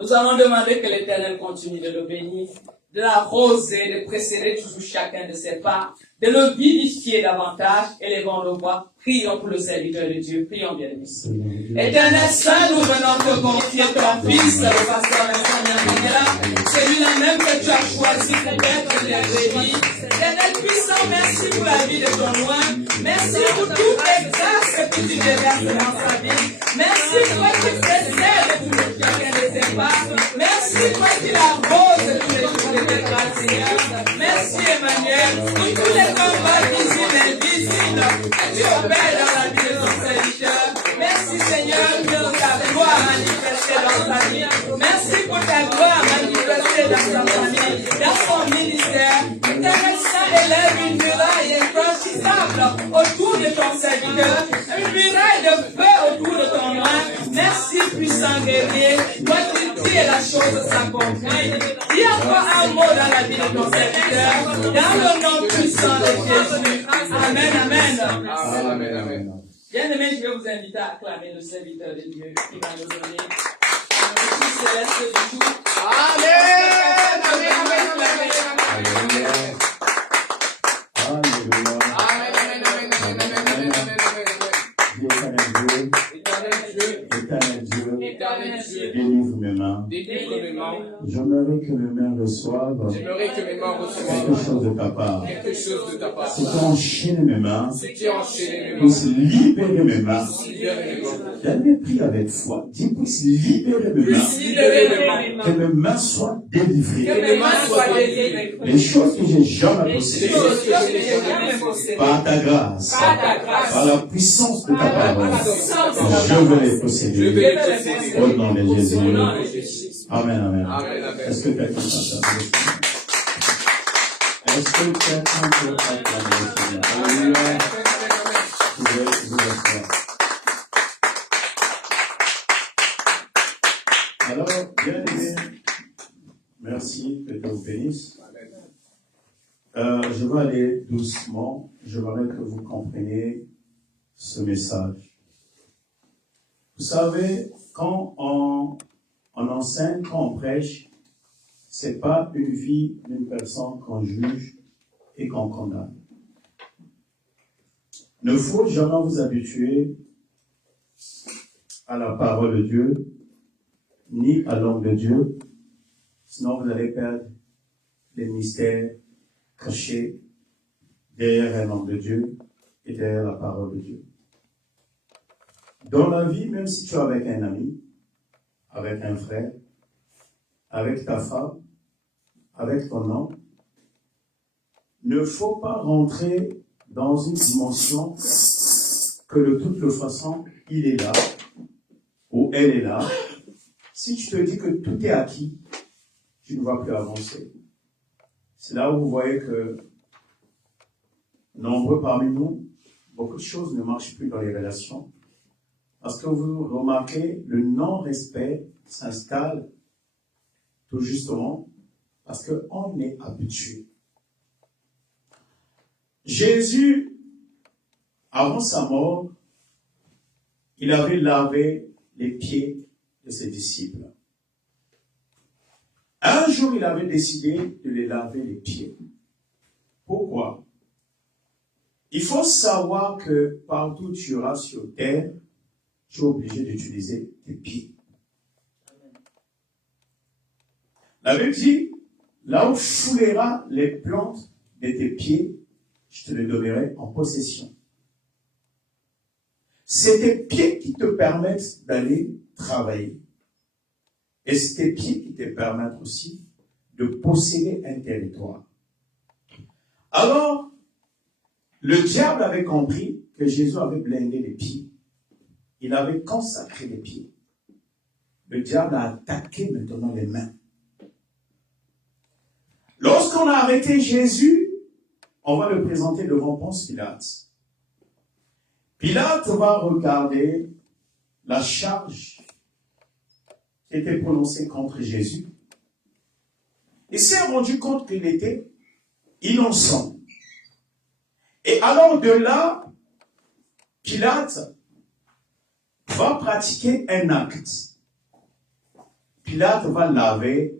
Nous allons demander que l'Éternel continue de le bénir, de l'arroser, de précéder toujours chacun de ses pas, de le vivifier davantage. Élevons nos voix. Prions pour le serviteur de Dieu. Prions bien ici. Éternel Saint, nous venons te confier ton fils, le pasteur Vincent Nyamangela, celui-là même que tu as choisi pour être de la vie. Éternel puissant, merci pour la vie de ton loin. Merci pour toutes les grâces que tu déverses dans sa vie. Merci toi qui précèdes toujours chacun de ses pas. Merci toi qui l'arrose tous les jours de tes grâces, Seigneur. Merci Emmanuel pour tous les combats visibles et invisibles que tu opères dans la vie de ton serviteur. Merci Seigneur pour ta gloire manifestée dans sa vie. Merci pour ta gloire manifestée dans sa famille, dans son ministère. Éternel Saint, élève une muraille infranchissable autour de ton serviteur, une muraille de feu autour de ton nom. Merci puissant guerrier, toi qui dis et la chose s'accomplit. Dis encore un mot dans la vie de ton serviteur, dans le nom puissant de Jésus. Amen, amen. Amen, amen. Bien-aimés, je vais vous inviter à acclamer le serviteur de Dieu qui va nous donner un petit céleste du tout. Amen, amen, amen, amen. Éternel Dieu, délivre mes mains. J'aimerais que mes mains reçoivent quelque chose de ta part. Ce qui enchaîne mes mains, puisse libérer mes mains. J'avais pris avec foi. Dis, puisse libérer mes mains. Que mes mains soient délivrées. Les choses que j'ai jamais possédées. Par ta grâce. Par la puissance de ta parole. Je veux les posséder. Au nom de Jésus. Amen, amen. Est-ce que quelqu'un peut acclamer le Seigneur? Est-ce que quelqu'un peut acclamer le Seigneur? Alléluia. Vous pouvez vous asseoir. Alors, bien aimé, merci, que Dieu vous bénisse. Je vais aller doucement. J'aimerais que vous compreniez ce message. Vous savez, quand on enseigne, quand on prêche, c'est pas une vie d'une personne qu'on juge et qu'on condamne. Ne faut jamais vous habituer à la parole de Dieu, ni à l'homme de Dieu, sinon vous allez perdre les mystères cachés derrière un homme de Dieu et derrière la parole de Dieu. Dans la vie, même si tu es avec un ami, avec un frère, avec ta femme, avec ton homme, ne faut pas rentrer dans une dimension que de toute façon, il est là, ou elle est là. Si tu te dis que tout est acquis, tu ne vas plus avancer. C'est là où vous voyez que, nombreux parmi nous, beaucoup de choses ne marchent plus dans les relations. Parce que vous remarquez, le non-respect s'installe tout justement parce qu'on est habitué. Jésus, avant sa mort, il avait lavé les pieds de ses disciples. Un jour, il avait décidé de les laver les pieds. Pourquoi? Il faut savoir que partout où tu iras sur terre, tu es obligé d'utiliser tes pieds. La Bible dit, là où fouleras les plantes de tes pieds, je te les donnerai en possession. C'est tes pieds qui te permettent d'aller travailler. Et c'est tes pieds qui te permettent aussi de posséder un territoire. Alors, le diable avait compris que Jésus avait blindé les pieds. Il avait consacré les pieds. Le diable a attaqué maintenant les mains. Lorsqu'on a arrêté Jésus, on va le présenter devant Ponce Pilate. Pilate va regarder la charge qui était prononcée contre Jésus. Il s'est rendu compte qu'il était innocent. Et alors de là, Pilate va pratiquer un acte. Pilate va laver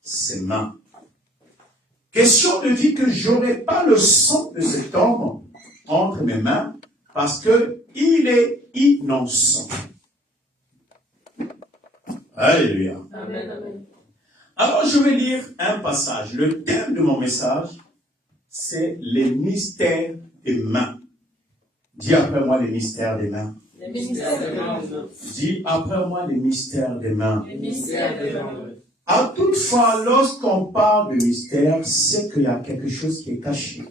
ses mains. Question de dire que je n'aurai pas le sang de cet homme entre mes mains parce qu'il est innocent. Alléluia. Amen. Alors je vais lire un passage. Le thème de mon message, c'est les mystères des mains. Dis après moi les mystères des mains. Les mystères des mains. Dis après moi les mystères des mains. Les mystères des mains. À toutefois, lorsqu'on parle de mystère, c'est qu'il y a quelque chose qui est caché.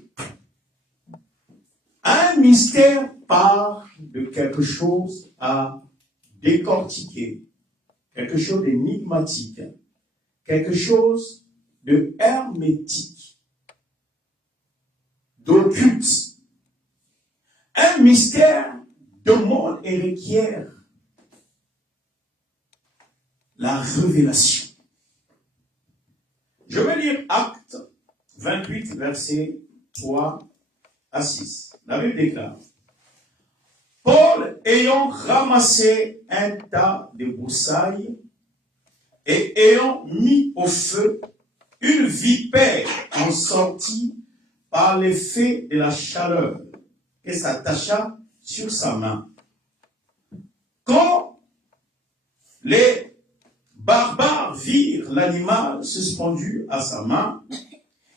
Un mystère parle de quelque chose à décortiquer, quelque chose d'énigmatique, quelque chose de hermétique, d'occulte. Un mystère demande et requiert la révélation. Je vais lire Actes 28, versets 3 à 6. La Bible déclare: Paul, ayant ramassé un tas de broussailles et ayant mis au feu, une vipère en sortit par l'effet de la chaleur et s'attacha sur sa main. Quand les barbares virent l'animal suspendu à sa main,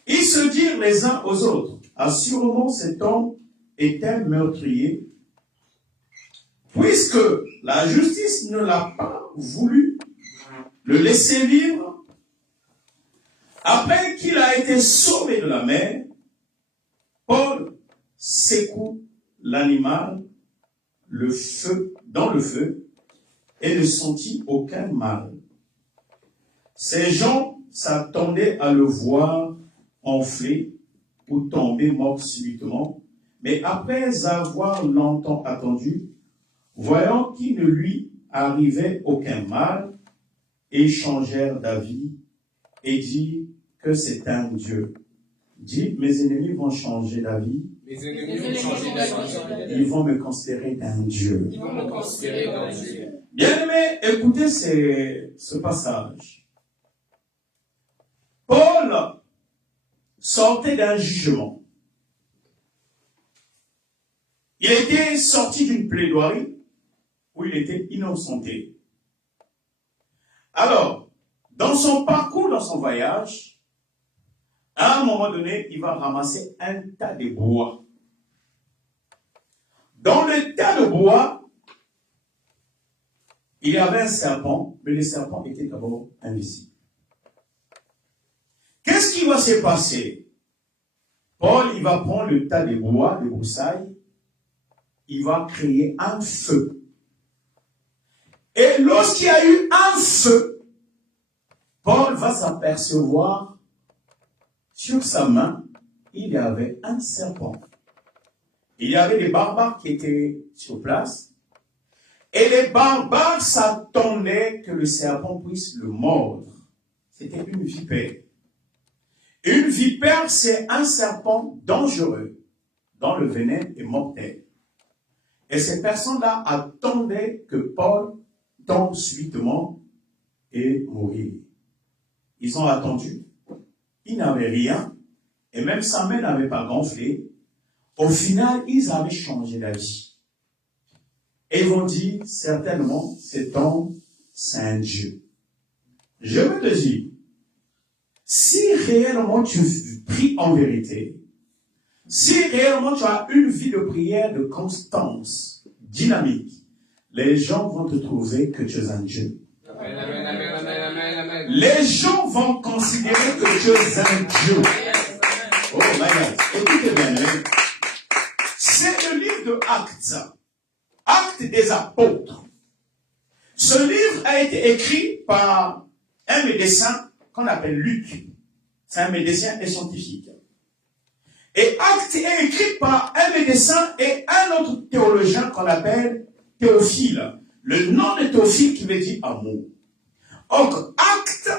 ils se dirent les uns aux autres: assurément cet homme est un meurtrier, puisque la justice ne l'a pas voulu le laisser vivre. Après qu'il a été sauvé de la mer, Paul secoue l'animal dans le feu et ne sentit aucun mal. Ces gens s'attendaient à le voir enfler ou tomber mort subitement, mais après avoir longtemps attendu, voyant qu'il ne lui arrivait aucun mal, échangèrent d'avis et dirent que c'est un Dieu. Dis, mes ennemis vont changer d'avis. Mes ennemis vont changer d'avis. Ils vont me considérer un Dieu. Ils vont me considérer un Dieu. Bien-aimés, écoutez ce passage. Paul sortait d'un jugement. Il était sorti d'une plaidoirie où il était innocenté. Alors, dans son parcours, dans son voyage, à un moment donné, il va ramasser un tas de bois. Dans le tas de bois, il y avait un serpent, mais le serpent était d'abord invisible. Qu'est-ce qui va se passer? Paul, il va prendre le tas de bois, de broussailles, il va créer un feu. Et lorsqu'il y a eu un feu, Paul va s'apercevoir sur sa main, il y avait un serpent. Il y avait des barbares qui étaient sur place. Et les barbares s'attendaient que le serpent puisse le mordre. C'était une vipère. Une vipère, c'est un serpent dangereux, dont le venin est mortel. Et ces personnes-là attendaient que Paul tombe subitement et mourir. Ils ont attendu. Ils n'avaient rien. Et même sa main n'avait pas gonflé. Au final, ils avaient changé d'avis. Et ils vont dire, certainement, cet homme, c'est un Dieu. Je veux te dire, si réellement tu pries en vérité, si réellement tu as une vie de prière de constance, dynamique, les gens vont te trouver que tu es un Dieu. Amen, amen, amen, amen, amen, amen. Les gens vont considérer que tu es un Dieu. Oh my God, écoutez bien, hein? C'est le livre de Actes, Actes des apôtres. Ce livre a été écrit par un médecin qu'on appelle Luc. C'est un médecin et scientifique. Et Actes est écrit par un médecin et un autre théologien qu'on appelle Théophile. Le nom de Théophile qui veut dire amour. Donc, Actes,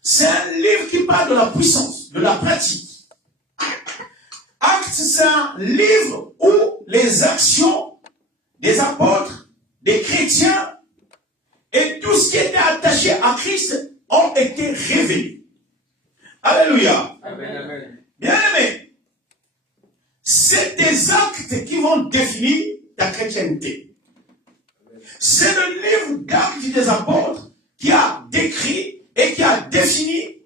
c'est un livre qui parle de la puissance, de la pratique. Actes, c'est un livre où les actions des apôtres, des chrétiens, et tout ce qui était attaché à Christ ont été révélés. Alléluia. Amen, amen. Bien-aimés, c'est des actes qui vont définir ta chrétienté. C'est le livre d'Actes des Apôtres qui a décrit et qui a défini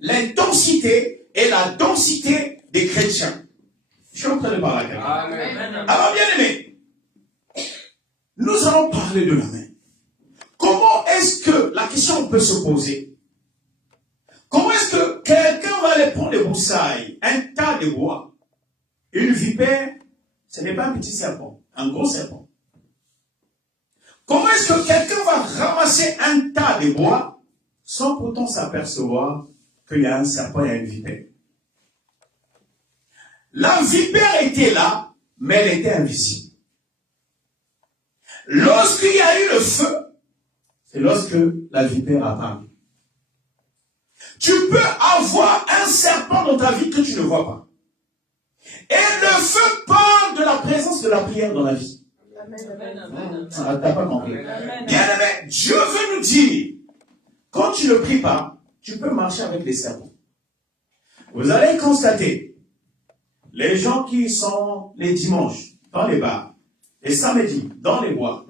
l'intensité et la densité des chrétiens. Je suis en train de parler avec vous. Amen. Alors, bien-aimés, nous allons parler de la main. Comment est-ce que la question peut se poser? Comment est-ce que quelqu'un va aller prendre des broussailles, un tas de bois, une vipère, ce n'est pas un petit serpent, un gros serpent. Comment est-ce que quelqu'un va ramasser un tas de bois sans pourtant s'apercevoir qu'il y a un serpent et une vipère? La vipère était là, mais elle était invisible. Lorsqu'il y a eu le feu, c'est lorsque la vipère apparut. Tu peux avoir un serpent dans ta vie que tu ne vois pas. Et le feu parle de la présence de la prière dans la vie. Ah, t'as pas compris. Bien-aimé, Dieu veut nous dire, quand tu ne pries pas, tu peux marcher avec les serpents. Vous allez constater, les gens qui sont les dimanches dans les bars, les samedis dans les bois,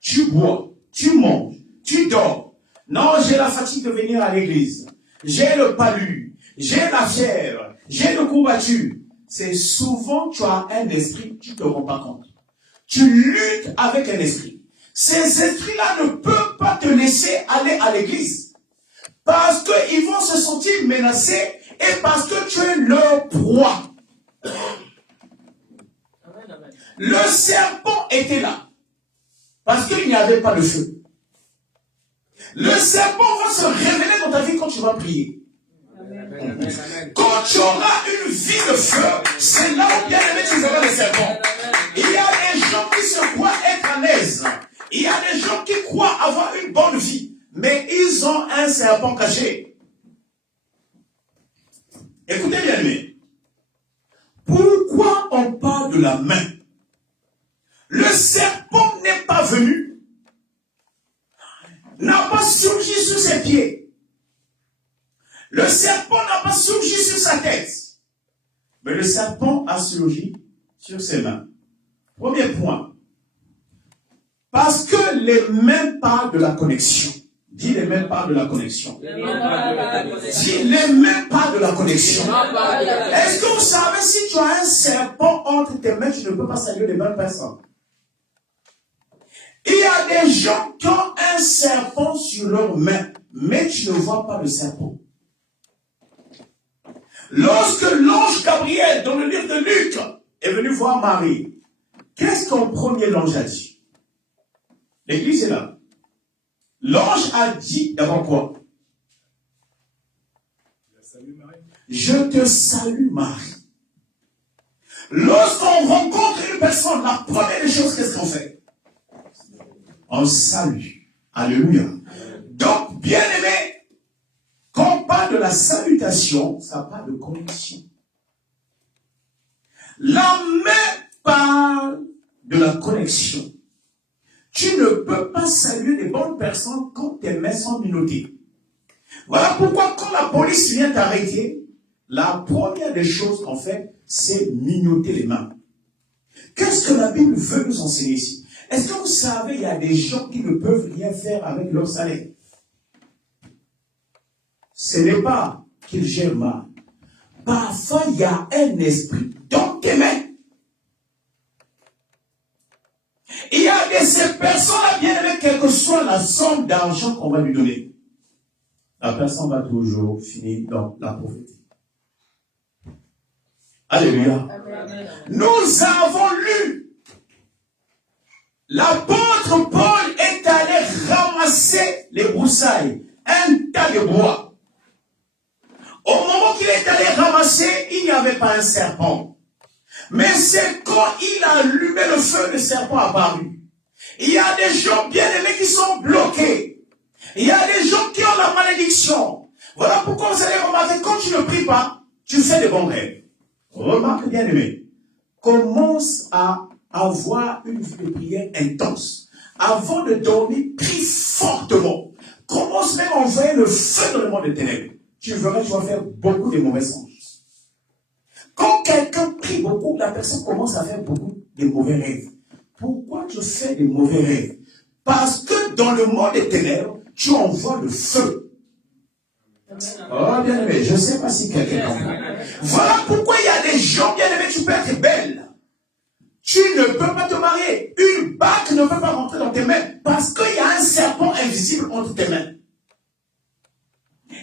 tu bois, tu manges, tu dors. Non, j'ai la fatigue de venir à l'église. J'ai le palu, j'ai la fièvre, j'ai le courbature. C'est souvent tu as un esprit, tu ne te rends pas compte. Tu luttes avec un esprit. Ces esprits-là ne peuvent pas te laisser aller à l'église. Parce qu'ils vont se sentir menacés et parce que tu es leur proie. Le serpent était là. Parce qu'il n'y avait pas de feu. Le serpent va se révéler dans ta vie quand tu vas prier. Quand tu auras une vie de feu, c'est là où bien aimé tu verras le serpent. Il y a des gens qui se croient être à l'aise. Il y a des gens qui croient avoir une bonne vie. Mais ils ont un serpent caché. Écoutez bien aimé. Pourquoi on parle de la main? Le serpent n'est pas venu, n'a pas surgi sur ses pieds. Le serpent n'a pas surgi sur sa tête. Mais le serpent a surgi sur ses mains. Premier point. Parce que les mains parlent de la connexion. Dis les mains parlent de la connexion. Dis les mains parlent de la connexion. Est-ce que vous savez, si tu as un serpent entre tes mains, tu ne peux pas saluer les bonnes personnes? Il y a des gens qui ont un serpent sur leurs mains, mais tu ne vois pas le serpent. Lorsque l'ange Gabriel, dans le livre de Luc, est venu voir Marie, qu'est-ce qu'en premier l'ange a dit? L'église est là. L'ange a dit d'abord quoi? Je te salue Marie. Lorsqu'on rencontre une personne, la première des choses, qu'est-ce qu'on fait? On salue. Alléluia. Donc, bien aimé, quand on parle de la salutation, ça parle de connexion. La main parle de la connexion. Tu ne peux pas saluer les bonnes personnes quand tes mains sont minottées. Voilà pourquoi quand la police vient t'arrêter, la première des choses qu'on fait, c'est mignoter les mains. Qu'est-ce que la Bible veut nous enseigner ici? Est-ce que vous savez, il y a des gens qui ne peuvent rien faire avec leur salaire? Ce n'est pas qu'ils gèrent mal. Parfois, il y a un esprit dans tes mains. Il y a de ces personnes-là, bien aimées, quelle que soit la somme d'argent qu'on va lui donner, la personne va toujours finir dans la pauvreté. Alléluia. Amen. Nous avons lu. L'apôtre Paul est allé ramasser les broussailles, un tas de bois. Au moment qu'il est allé ramasser, il n'y avait pas un serpent. Mais c'est quand il a allumé le feu, le serpent a apparu. Il y a des gens bien aimés qui sont bloqués. Il y a des gens qui ont la malédiction. Voilà pourquoi vous allez remarquer, quand tu ne pries pas, tu fais de bons rêves. Remarque bien aimé, commence à avoir une vie de prière intense. avant de dormir, prie fortement. Commence même à envoyer le feu dans le monde des ténèbres. Tu verras, tu vas faire beaucoup de mauvais songes. Quand quelqu'un prie beaucoup, la personne commence à faire beaucoup de mauvais rêves. Pourquoi tu fais des mauvais rêves? Parce que dans le monde des ténèbres, tu envoies le feu. Oh, bien aimé, je ne sais pas si quelqu'un comprend. Voilà pourquoi il y a des gens, bien aimés, tu peux être belle. Tu ne peux pas te marier. Une bague ne peut pas rentrer dans tes mains parce qu'il y a un serpent invisible entre tes mains.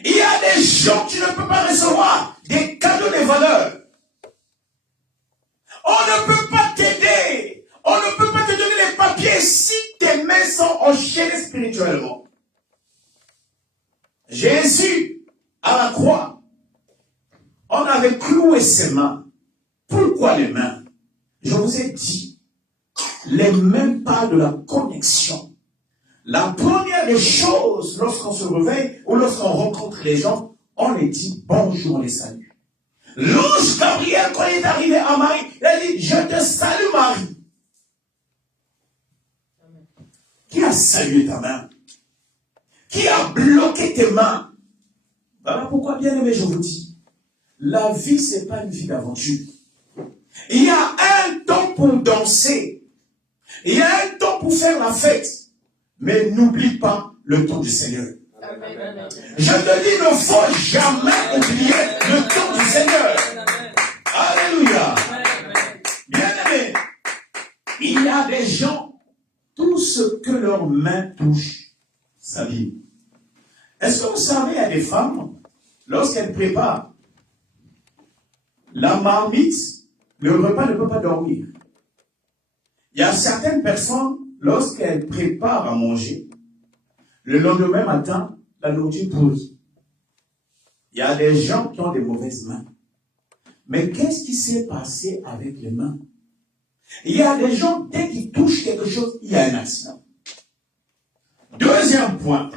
Il y a des gens, tu ne peux pas recevoir des cadeaux de valeur. On ne peut pas t'aider. On ne peut pas te donner les papiers si tes mains sont enchaînées spirituellement. Jésus, à la croix, on avait cloué ses mains. Pourquoi les mains? Je vous ai dit, les mains parlent de la connexion. La première des choses, lorsqu'on se réveille ou lorsqu'on rencontre les gens, on les dit bonjour, on les salue. L'ange Gabriel, quand il est arrivé à Marie, il a dit, je te salue Marie. Qui a salué ta main? Qui a bloqué tes mains? Voilà pourquoi, bien aimé, je vous dis, la vie, ce n'est pas une vie d'aventure. Il y a un temps pour danser. Il y a un temps pour faire la fête. Mais n'oublie pas le temps du Seigneur. Amen. Je te dis, il ne faut jamais oublier le temps du Seigneur. Alléluia. Bien aimé, il y a des gens, tout ce que leurs mains touchent s'abîme. Est-ce que vous savez, il y a des femmes, lorsqu'elles préparent la marmite, le repas ne peut pas dormir. Il y a certaines personnes, lorsqu'elles préparent à manger, le lendemain matin, la nourriture pourrit. Il y a des gens qui ont des mauvaises mains. Mais qu'est-ce qui s'est passé avec les mains? Il y a des gens, dès qu'ils touchent quelque chose, il y a un accident. Deuxième point,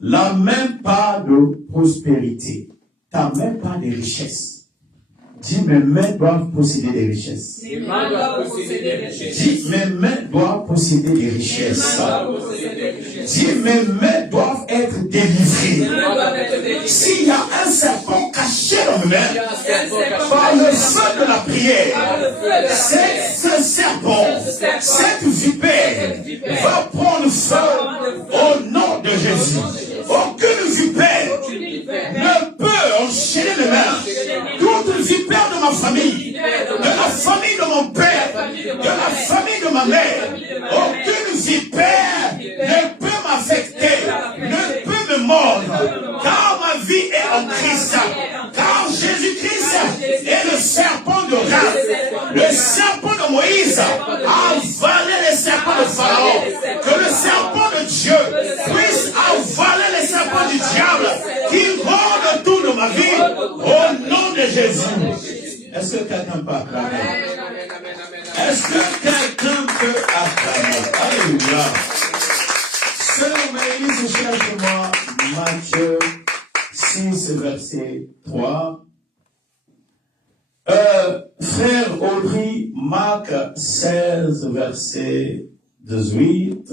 la main parle de prospérité. Ta main parle de richesse. Dis, mes mains doivent posséder des richesses. Mes mains doivent posséder des richesses. Dis, mes mains doivent posséder des richesses. Dis, mes mains doivent être délivrées. S'il y a un serpent caché dans mes mains, par le feu de la prière, ce serpent, cette vipère, va prendre feu au nom de Jésus. Aucune vipère ne peut enchaîner mes mains. Toute vipère de ma famille, de la famille de mon père, de la famille de ma mère, aucune vipère ne peut m'affecter, ne peut me mordre, car ma vie est en Christ, car Jésus-Christ est le serpent de Raph, le serpent de Moïse a avalé les serpents de Pharaon, que le serpent de Dieu puisse avaler les serpents du diable qui rôdent autour de ma vie au nom de Jésus. Est-ce que quelqu'un peut acclamer? Est-ce que quelqu'un peut acclamer? Alléluia. Sœur Maëlys, cherche-moi Matthieu 6, verset 3. Frère Audrey, Marc 16, verset 18.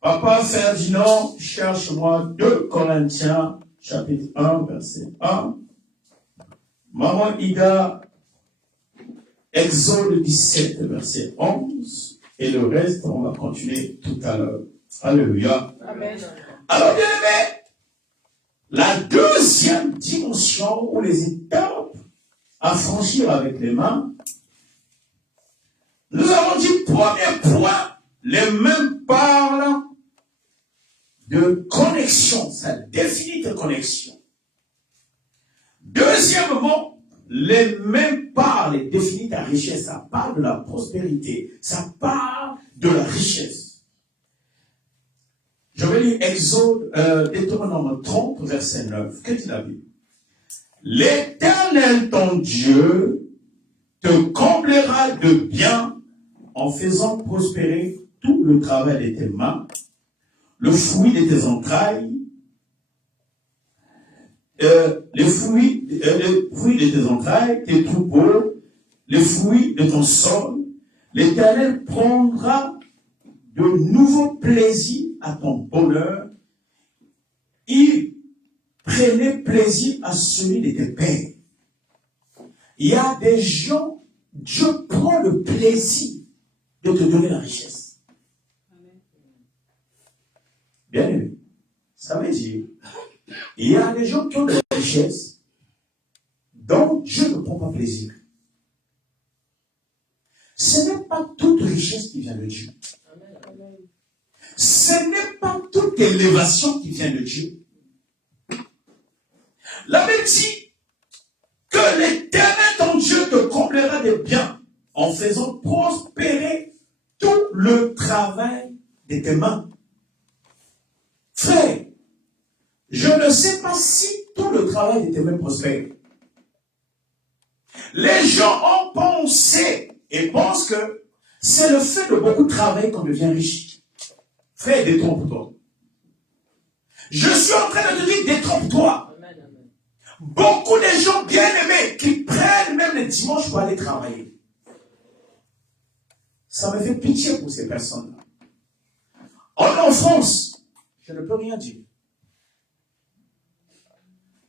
Papa Ferdinand, cherche-moi 2 Corinthiens, chapitre 1, verset 1. Maman Ida, Exode 17, verset 11. Et le reste, on va continuer tout à l'heure. Alléluia. Amen. Alors, bien aimé, la deuxième dimension ou les étapes à franchir avec les mains, nous avons dit, premier point, les mains parlent de connexion, ça définit de connexion. Deuxièmement, les mains parlent et définissent ta richesse, ça parle de la prospérité, ça parle de la richesse. Je vais lire Exode, Deutéronome 30, verset 9. Qu'est-ce qu'il a dit? L'Éternel, ton Dieu, te comblera de bien en faisant prospérer tout le travail de tes mains, le fruit de tes entrailles, les fruits de tes entrailles, tes troupeaux, les fruits de ton sol, l'Éternel prendra de nouveaux plaisirs à ton bonheur. Il prenait plaisir à celui de tes pères. Il y a des gens, Dieu prend le plaisir de te donner la richesse. Bien aimé. Ça veut dire, il y a des gens qui ont de la richesse dont Dieu ne prend pas plaisir. Ce n'est pas toute richesse qui vient de Dieu. Ce n'est pas toute élévation qui vient de Dieu. La Bible dit que l'Éternel ton Dieu te comblera de biens en faisant prospérer tout le travail de tes mains. Frère, je ne sais pas si tout le travail de tes mains prospère. Les gens ont pensé et pensent que c'est le fait de beaucoup de travail qu'on devient riche. Frère, détrompe-toi. Je suis en train de te dire, détrompe-toi. Beaucoup de gens bien-aimés qui prennent même les dimanches pour aller travailler. Ça me fait pitié pour ces personnes-là. En France, je ne peux rien dire.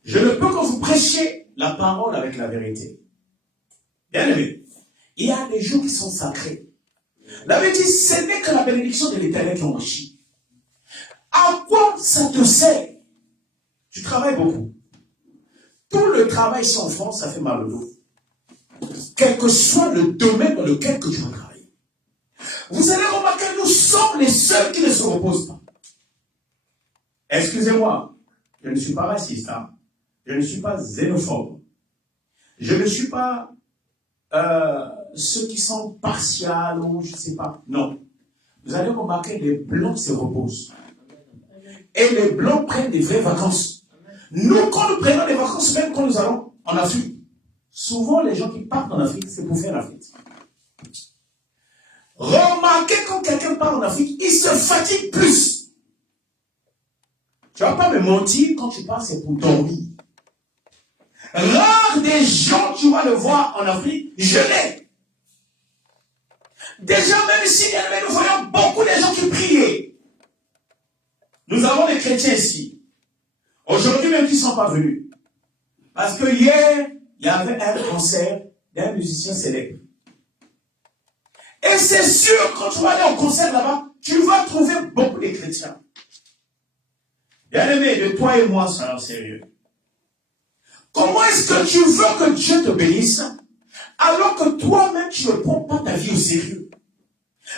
Je ne peux que vous prêcher la parole avec la vérité. Bien-aimés, il y a des jours qui sont sacrés. La Bible dit, ce n'est que la bénédiction de l'Éternel qui enrichit. À quoi ça te sert? Tu travailles beaucoup. Tout le travail ici en France, ça fait mal au dos. Quel que soit le domaine dans lequel que tu vas travailler. Vous allez remarquer, nous sommes les seuls qui ne se reposent pas. Excusez-moi, je ne suis pas raciste, hein? Je ne suis pas xénophobe. Je ne suis pas ceux qui sont partials ou je ne sais pas. Non. Vous allez remarquer, les blancs se reposent. Et les blancs prennent des vraies vacances. Nous, quand nous prenons des vacances, même quand nous allons en Afrique, souvent les gens qui partent en Afrique, c'est pour faire la fête. Remarquez quand quelqu'un part en Afrique, il se fatigue plus. Tu ne vas pas me mentir, quand tu pars, c'est pour dormir. Rare des gens, tu vas le voir en Afrique, jeûner. Déjà, même si nous voyons beaucoup de gens qui priaient. Nous avons des chrétiens ici. Aujourd'hui même qui ne sont pas venus. Parce que hier, il y avait un concert d'un musicien célèbre. Et c'est sûr, quand tu vas aller au concert là-bas, tu vas trouver beaucoup de chrétiens. Bien-aimé, de toi et moi, soyons sérieux. Comment est-ce que tu veux que Dieu te bénisse alors que toi-même tu ne prends pas ta vie au sérieux?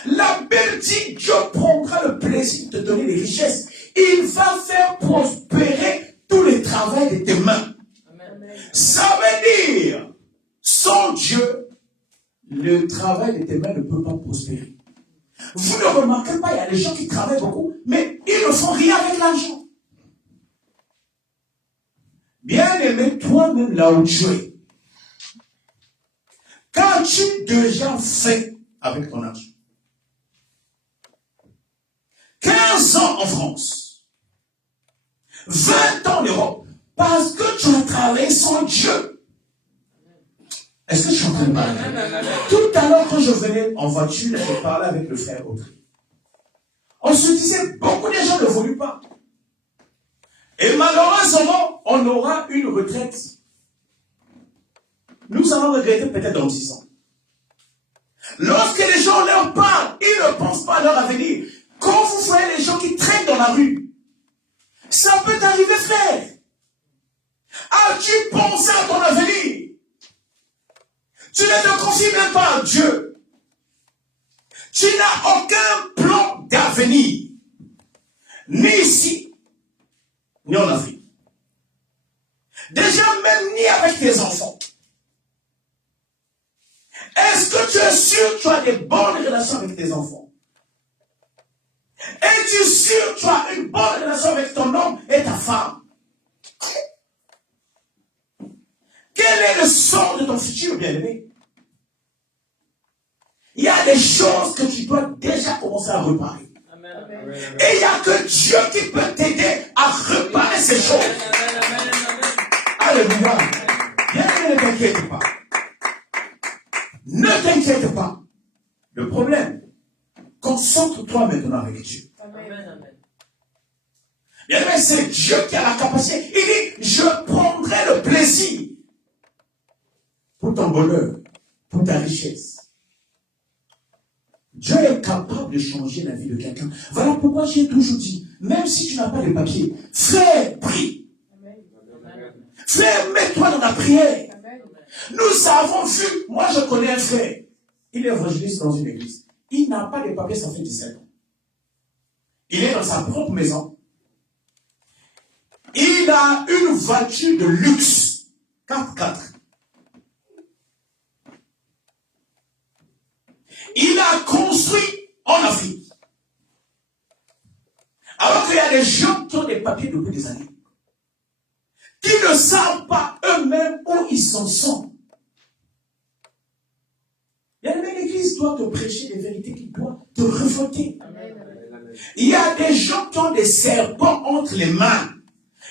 La Bible dit Dieu prendra le plaisir de te donner des richesses. Il va faire prospérer tout le travail de tes mains. Amen. Ça veut dire, sans Dieu, le travail de tes mains ne peut pas prospérer. Vous ne remarquez pas, il y a des gens qui travaillent beaucoup, mais ils ne font rien avec l'argent. Bien-aimé, toi-même là où tu es, qu'as-tu déjà fait avec ton argent? 15 ans en France, 20 ans en Europe, parce que tu as travaillé sans Dieu. Est-ce que je suis en train de parler? Tout à l'heure, quand je venais en voiture, je parlais avec le frère Audrey. On se disait, beaucoup de gens ne voulaient pas. Et malheureusement, on aura une retraite. Nous allons regretter peut-être dans 10 ans. Lorsque les gens leur parlent, ils ne pensent pas à leur avenir. Quand vous voyez les gens qui traînent dans la rue, ça peut t'arriver, frère. As-tu pensé à ton avenir? Tu ne te confies même pas à Dieu. Tu n'as aucun plan d'avenir. Ni ici, ni en Afrique. Déjà même ni avec tes enfants. Est-ce que tu es sûr que tu as des bonnes relations avec tes enfants? Es-tu sûr que tu as une bonne relation avec ton homme et ta femme? Quel est le sort de ton futur, bien-aimé? Il y a des choses que tu dois déjà commencer à réparer. Amen. Et il n'y a que Dieu qui peut t'aider à réparer ces choses. Alléluia. Bien-aimé, ne t'inquiète pas. Ne t'inquiète pas. le problème. Concentre-toi maintenant avec Dieu. Amen. Bien aimé, c'est Dieu qui a la capacité. Il dit, je prendrai le plaisir pour ton bonheur, pour ta richesse. Dieu est capable de changer la vie de quelqu'un. Voilà pourquoi j'ai toujours dit, même si tu n'as pas de papier, frère, prie. Frère, mets-toi dans la prière. Nous avons vu, moi je connais un frère, il est évangéliste dans une église. Il n'a pas de papier, ça fait 17 ans. Il est dans sa propre maison. Il a une voiture de luxe, 4x4. Il a construit en Afrique. Alors qu'il y a des gens qui ont des papiers depuis des années, qui ne savent pas eux-mêmes où ils s'en sont. Il y a même l'église doit te prêcher des vérités qui doivent te révolter. Il y a des gens qui ont des serpents entre les mains.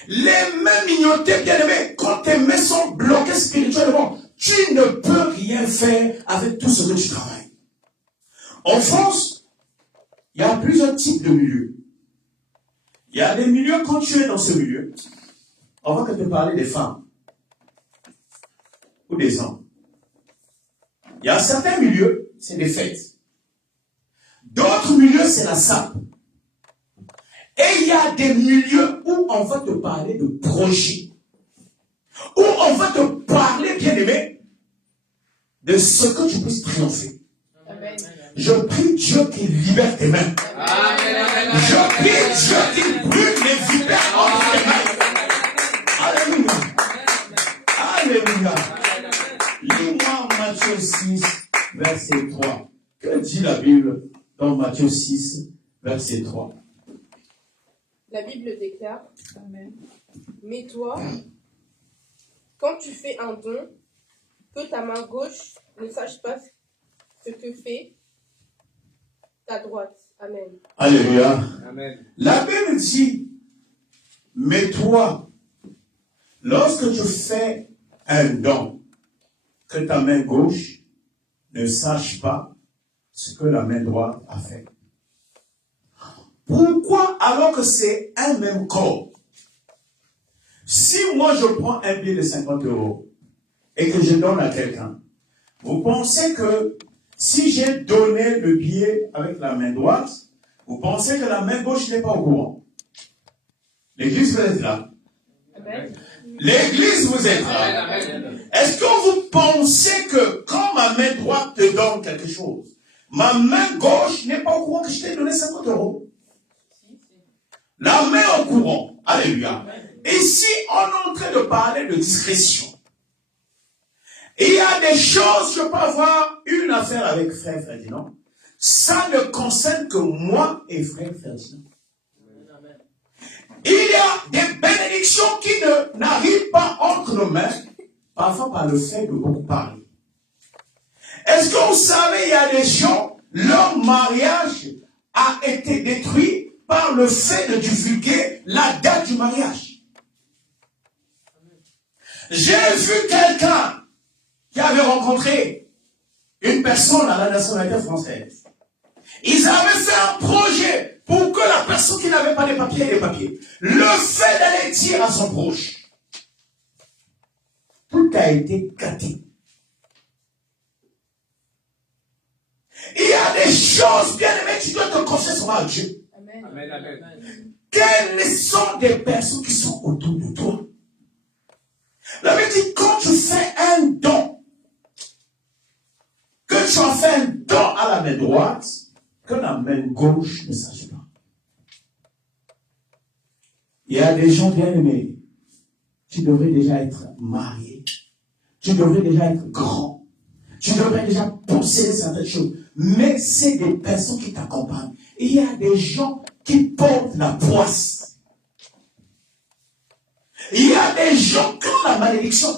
Les mains mignotées, bien aimées, quand tes mains sont bloquées spirituellement, tu ne peux rien faire avec tout ce que tu travailles. En France, il y a plusieurs types de milieux. Il y a des milieux, quand tu es dans ce milieu, on va te parler des femmes ou des hommes. Il y a certains milieux, c'est des fêtes. D'autres milieux, c'est la sape. Et il y a des milieux où on va te parler de projets. Où on va te parler, bien aimé, de ce que tu puisses triompher. Amen. Je prie Dieu qui libère tes mains. Amen. Je prie Dieu qui brûle les vipères entre tes mains. Alléluia. Alléluia. Lis-moi Matthieu 6, verset 3. Que dit la Bible dans Matthieu 6, verset 3? La Bible déclare, Amen. Mais toi, quand tu fais un don, que ta main gauche ne sache pas ce que fait ta droite. Amen. Alléluia. Amen. La Bible dit, mais toi, lorsque tu fais un don, que ta main gauche ne sache pas ce que la main droite a fait. Pourquoi alors que c'est un même corps? Si moi je prends un billet de 50 € et que je donne à quelqu'un, vous pensez que si j'ai donné le billet avec la main droite, vous pensez que la main gauche n'est pas au courant? L'église vous êtes là. Amen. L'église vous êtes là. Amen. Est-ce que vous pensez que quand ma main droite te donne quelque chose, ma main gauche n'est pas au courant que je t'ai donné 50 €? La main au courant. Alléluia. Ici, on est en train de parler de discrétion. Il y a des choses, je peux avoir une affaire avec frère Ferdinand. Ça ne concerne que moi et frère Ferdinand. Il y a des bénédictions qui n'arrivent pas entre nos mains, parfois par le fait de beaucoup parler. Est-ce que vous savez, il y a des gens, leur mariage a été détruit par le fait de divulguer la date du mariage. J'ai vu quelqu'un qui avait rencontré une personne à la nationalité française. Ils avaient fait un projet pour que la personne qui n'avait pas de papiers ait des papiers. Le fait d'aller dire à son proche, tout a été gâté. Il y a des choses, bien aimées, tu dois te confier sur Dieu. Amen. Amen. Quelles sont des personnes qui sont autour de toi? La Bible dit, quand tu fais un don, que tu as fait un don à la main droite, que la main gauche ne sache pas. Il y a des gens bien aimés. Tu devrais déjà être marié. Tu devrais déjà être grand. Tu devrais déjà posséder certaines choses. Mais c'est des personnes qui t'accompagnent. Il y a des gens qui portent la poisse. Il y a des gens qui ont la malédiction.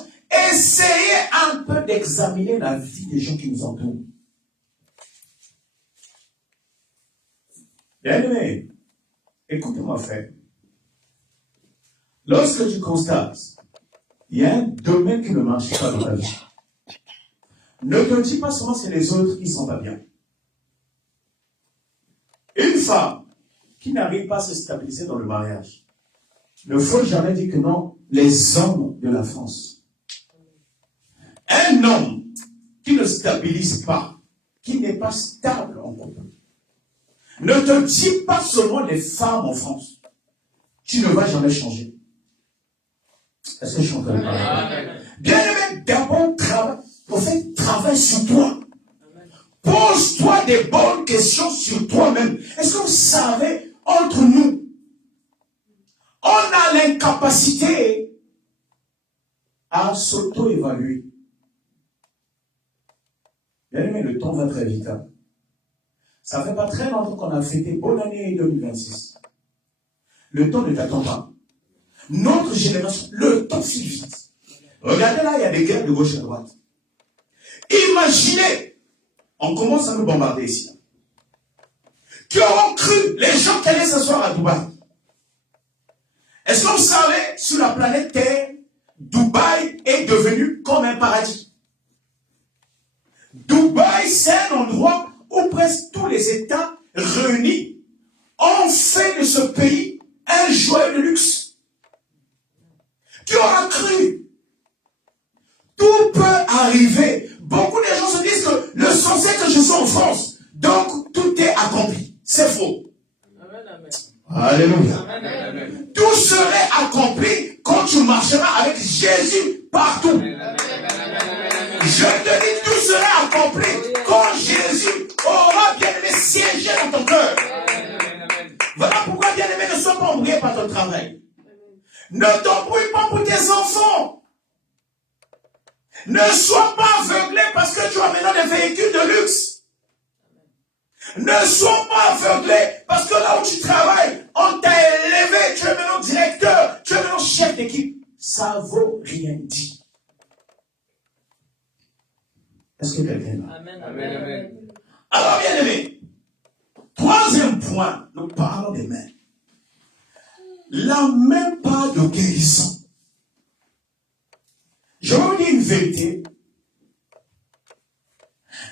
Essayez un peu d'examiner la vie des gens qui nous entourent. Bien-aimé, écoute-moi, frère. Lorsque tu constates, il y a un domaine qui ne marche pas dans la vie, ne te dis pas seulement c'est les autres qui ne sont pas bien. femme qui n'arrive pas à se stabiliser dans le mariage, il ne faut jamais dire que non, les hommes de la France. Un homme qui ne stabilise pas, qui n'est pas stable en couple, ne te dis pas seulement les femmes en France. Tu ne vas jamais changer. Est-ce que je suis en train de parler? Bien aimé, d'abord, travaille sur toi. Pose-toi des bonnes questions sur toi-même. Est-ce que vous savez, entre nous, on a l'incapacité à s'auto-évaluer. Bien aimé, le temps va très vite. Hein? Ça ne fait pas très longtemps qu'on a fêté bonne année 2026. Le temps ne t'attend pas. Notre génération, le temps file vite. Regardez là, il y a des guerres de gauche à droite. Imaginez, on commence à nous bombarder ici. Qui auront cru les gens qui allaient s'asseoir à Dubaï? Est-ce que vous savez, sur la planète Terre, Dubaï est devenu comme un paradis? Dubaï, c'est un endroit où presque tous les États réunis ont fait de ce pays un joyau de luxe. Qui aura cru? Tout peut arriver. Beaucoup de gens se disent que le sens c'est que je suis en France, donc tout est accompli. C'est faux. Amen, amen. Alléluia. Amen, amen. Tout serait accompli quand tu marcheras avec Jésus partout. Je te dis, tout sera accompli quand Jésus aura bien aimé siéger dans ton cœur. Voilà pourquoi bien aimé ne sois pas embrouillé par ton travail. Ne t'embrouille pas pour tes enfants. Ne sois pas aveuglé parce que tu as maintenant des véhicules de luxe. Ne sois pas aveuglé parce que là où tu travailles, on t'a élevé, tu es maintenant directeur, tu es maintenant chef d'équipe. Ça vaut rien dire. Est-ce que quelqu'un est là? Amen, amen, amen. Alors, bien aimé, troisième point, nous parlons des mains. La main part de guérison. Je vais vous dire une vérité.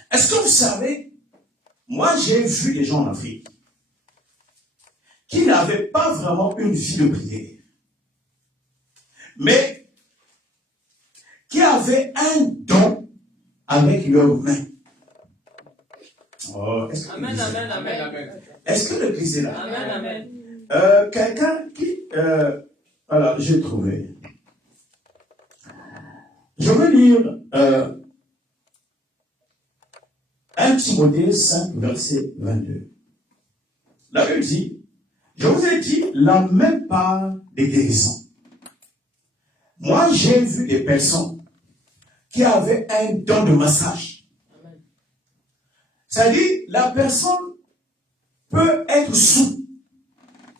Est-ce que vous savez, moi j'ai vu des gens en Afrique qui n'avaient pas vraiment une vie de prière, mais qui avaient un don avec leurs mains. Oh, Amen, amen, amen, amen. Est-ce que l'église est là? Amen, amen. Quelqu'un qui... alors, j'ai trouvé. Je veux lire 1 Timothée 5, verset 22. La Bible dit, je vous ai dit la même part des guérisons. Moi, j'ai vu des personnes qui avaient un don de massage. C'est-à-dire, la personne peut être sous.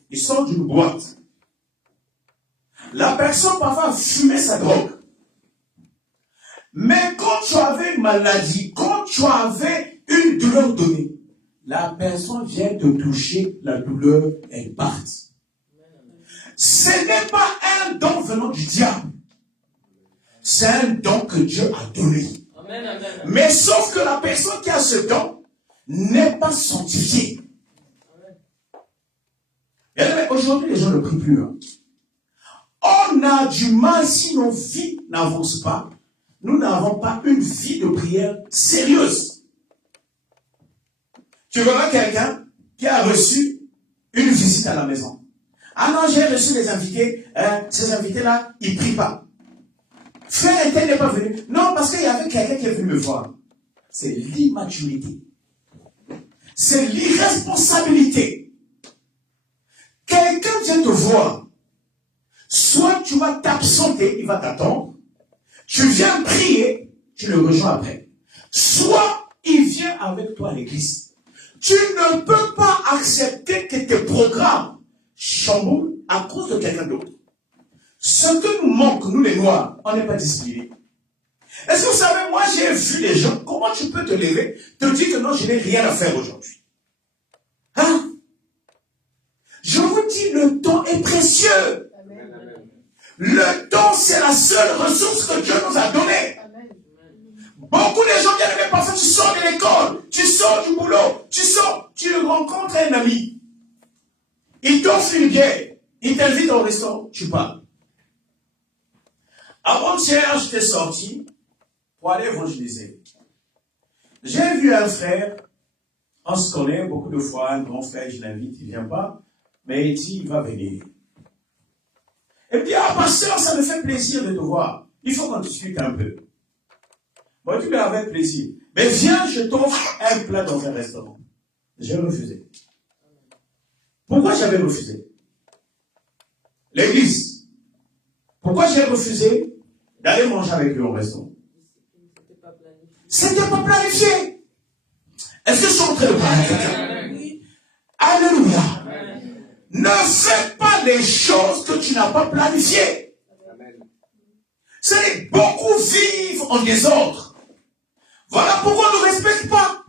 Il sort d'une boîte. La personne parfois fumait sa drogue. Mais quand tu avais une maladie, quand tu avais une douleur donnée, la personne vient te toucher, la douleur, elle part. Ce n'est pas un don venant du diable. C'est un don que Dieu a donné. Amen, amen, amen. Mais sauf que la personne qui a ce don n'est pas sanctifiée. Aujourd'hui, les gens ne prient plus. Hein. On a du mal si nos vies n'avancent pas. Nous n'avons pas une vie de prière sérieuse. Tu verras quelqu'un qui a reçu une visite à la maison. Ah non, j'ai reçu des invités. Ces invités-là, ils ne prient pas. Frère et tel n'est pas venu. Non, parce qu'il y avait quelqu'un qui est venu me voir. C'est l'immaturité. C'est l'irresponsabilité. Quelqu'un vient te voir. Soit tu vas t'absenter, il va t'attendre. Tu viens prier, tu le rejoins après. Soit il vient avec toi à l'église. Tu ne peux pas accepter que tes programmes chamboulent à cause de quelqu'un d'autre. Ce que nous manque, nous les Noirs, on n'est pas disciplinés. Est-ce que vous savez, moi j'ai vu les gens, comment tu peux te lever, te dire que non, je n'ai rien à faire aujourd'hui. Hein? Je vous dis, le temps est précieux. Le temps, c'est la seule ressource que Dieu nous a donnée. Beaucoup de gens viennent, mais parfois tu sors de l'école, tu sors du boulot, tu rencontres un ami. Il t'offre une bière. Il t'invite au restaurant. Tu parles. Avant-hier, j'étais sorti pour aller évangéliser. J'ai vu un frère. On se connaît beaucoup de fois. Un grand frère, je l'invite. Il ne vient pas. Mais il dit, il va venir. Et puis, ah, pasteur, ça me fait plaisir de te voir. Il faut qu'on discute un peu. Moi, tu l'as avec plaisir. Mais viens, je t'offre un plat dans un restaurant. J'ai refusé. Pourquoi j'avais refusé? L'église. Pourquoi j'ai refusé d'aller manger avec lui au restaurant? C'était pas planifié. Est-ce que je suis en train de parler à quelqu'un? Alléluia. Ne fais pas les choses que tu n'as pas planifiées. C'est beaucoup vivre en désordre. Voilà pourquoi on ne respecte pas.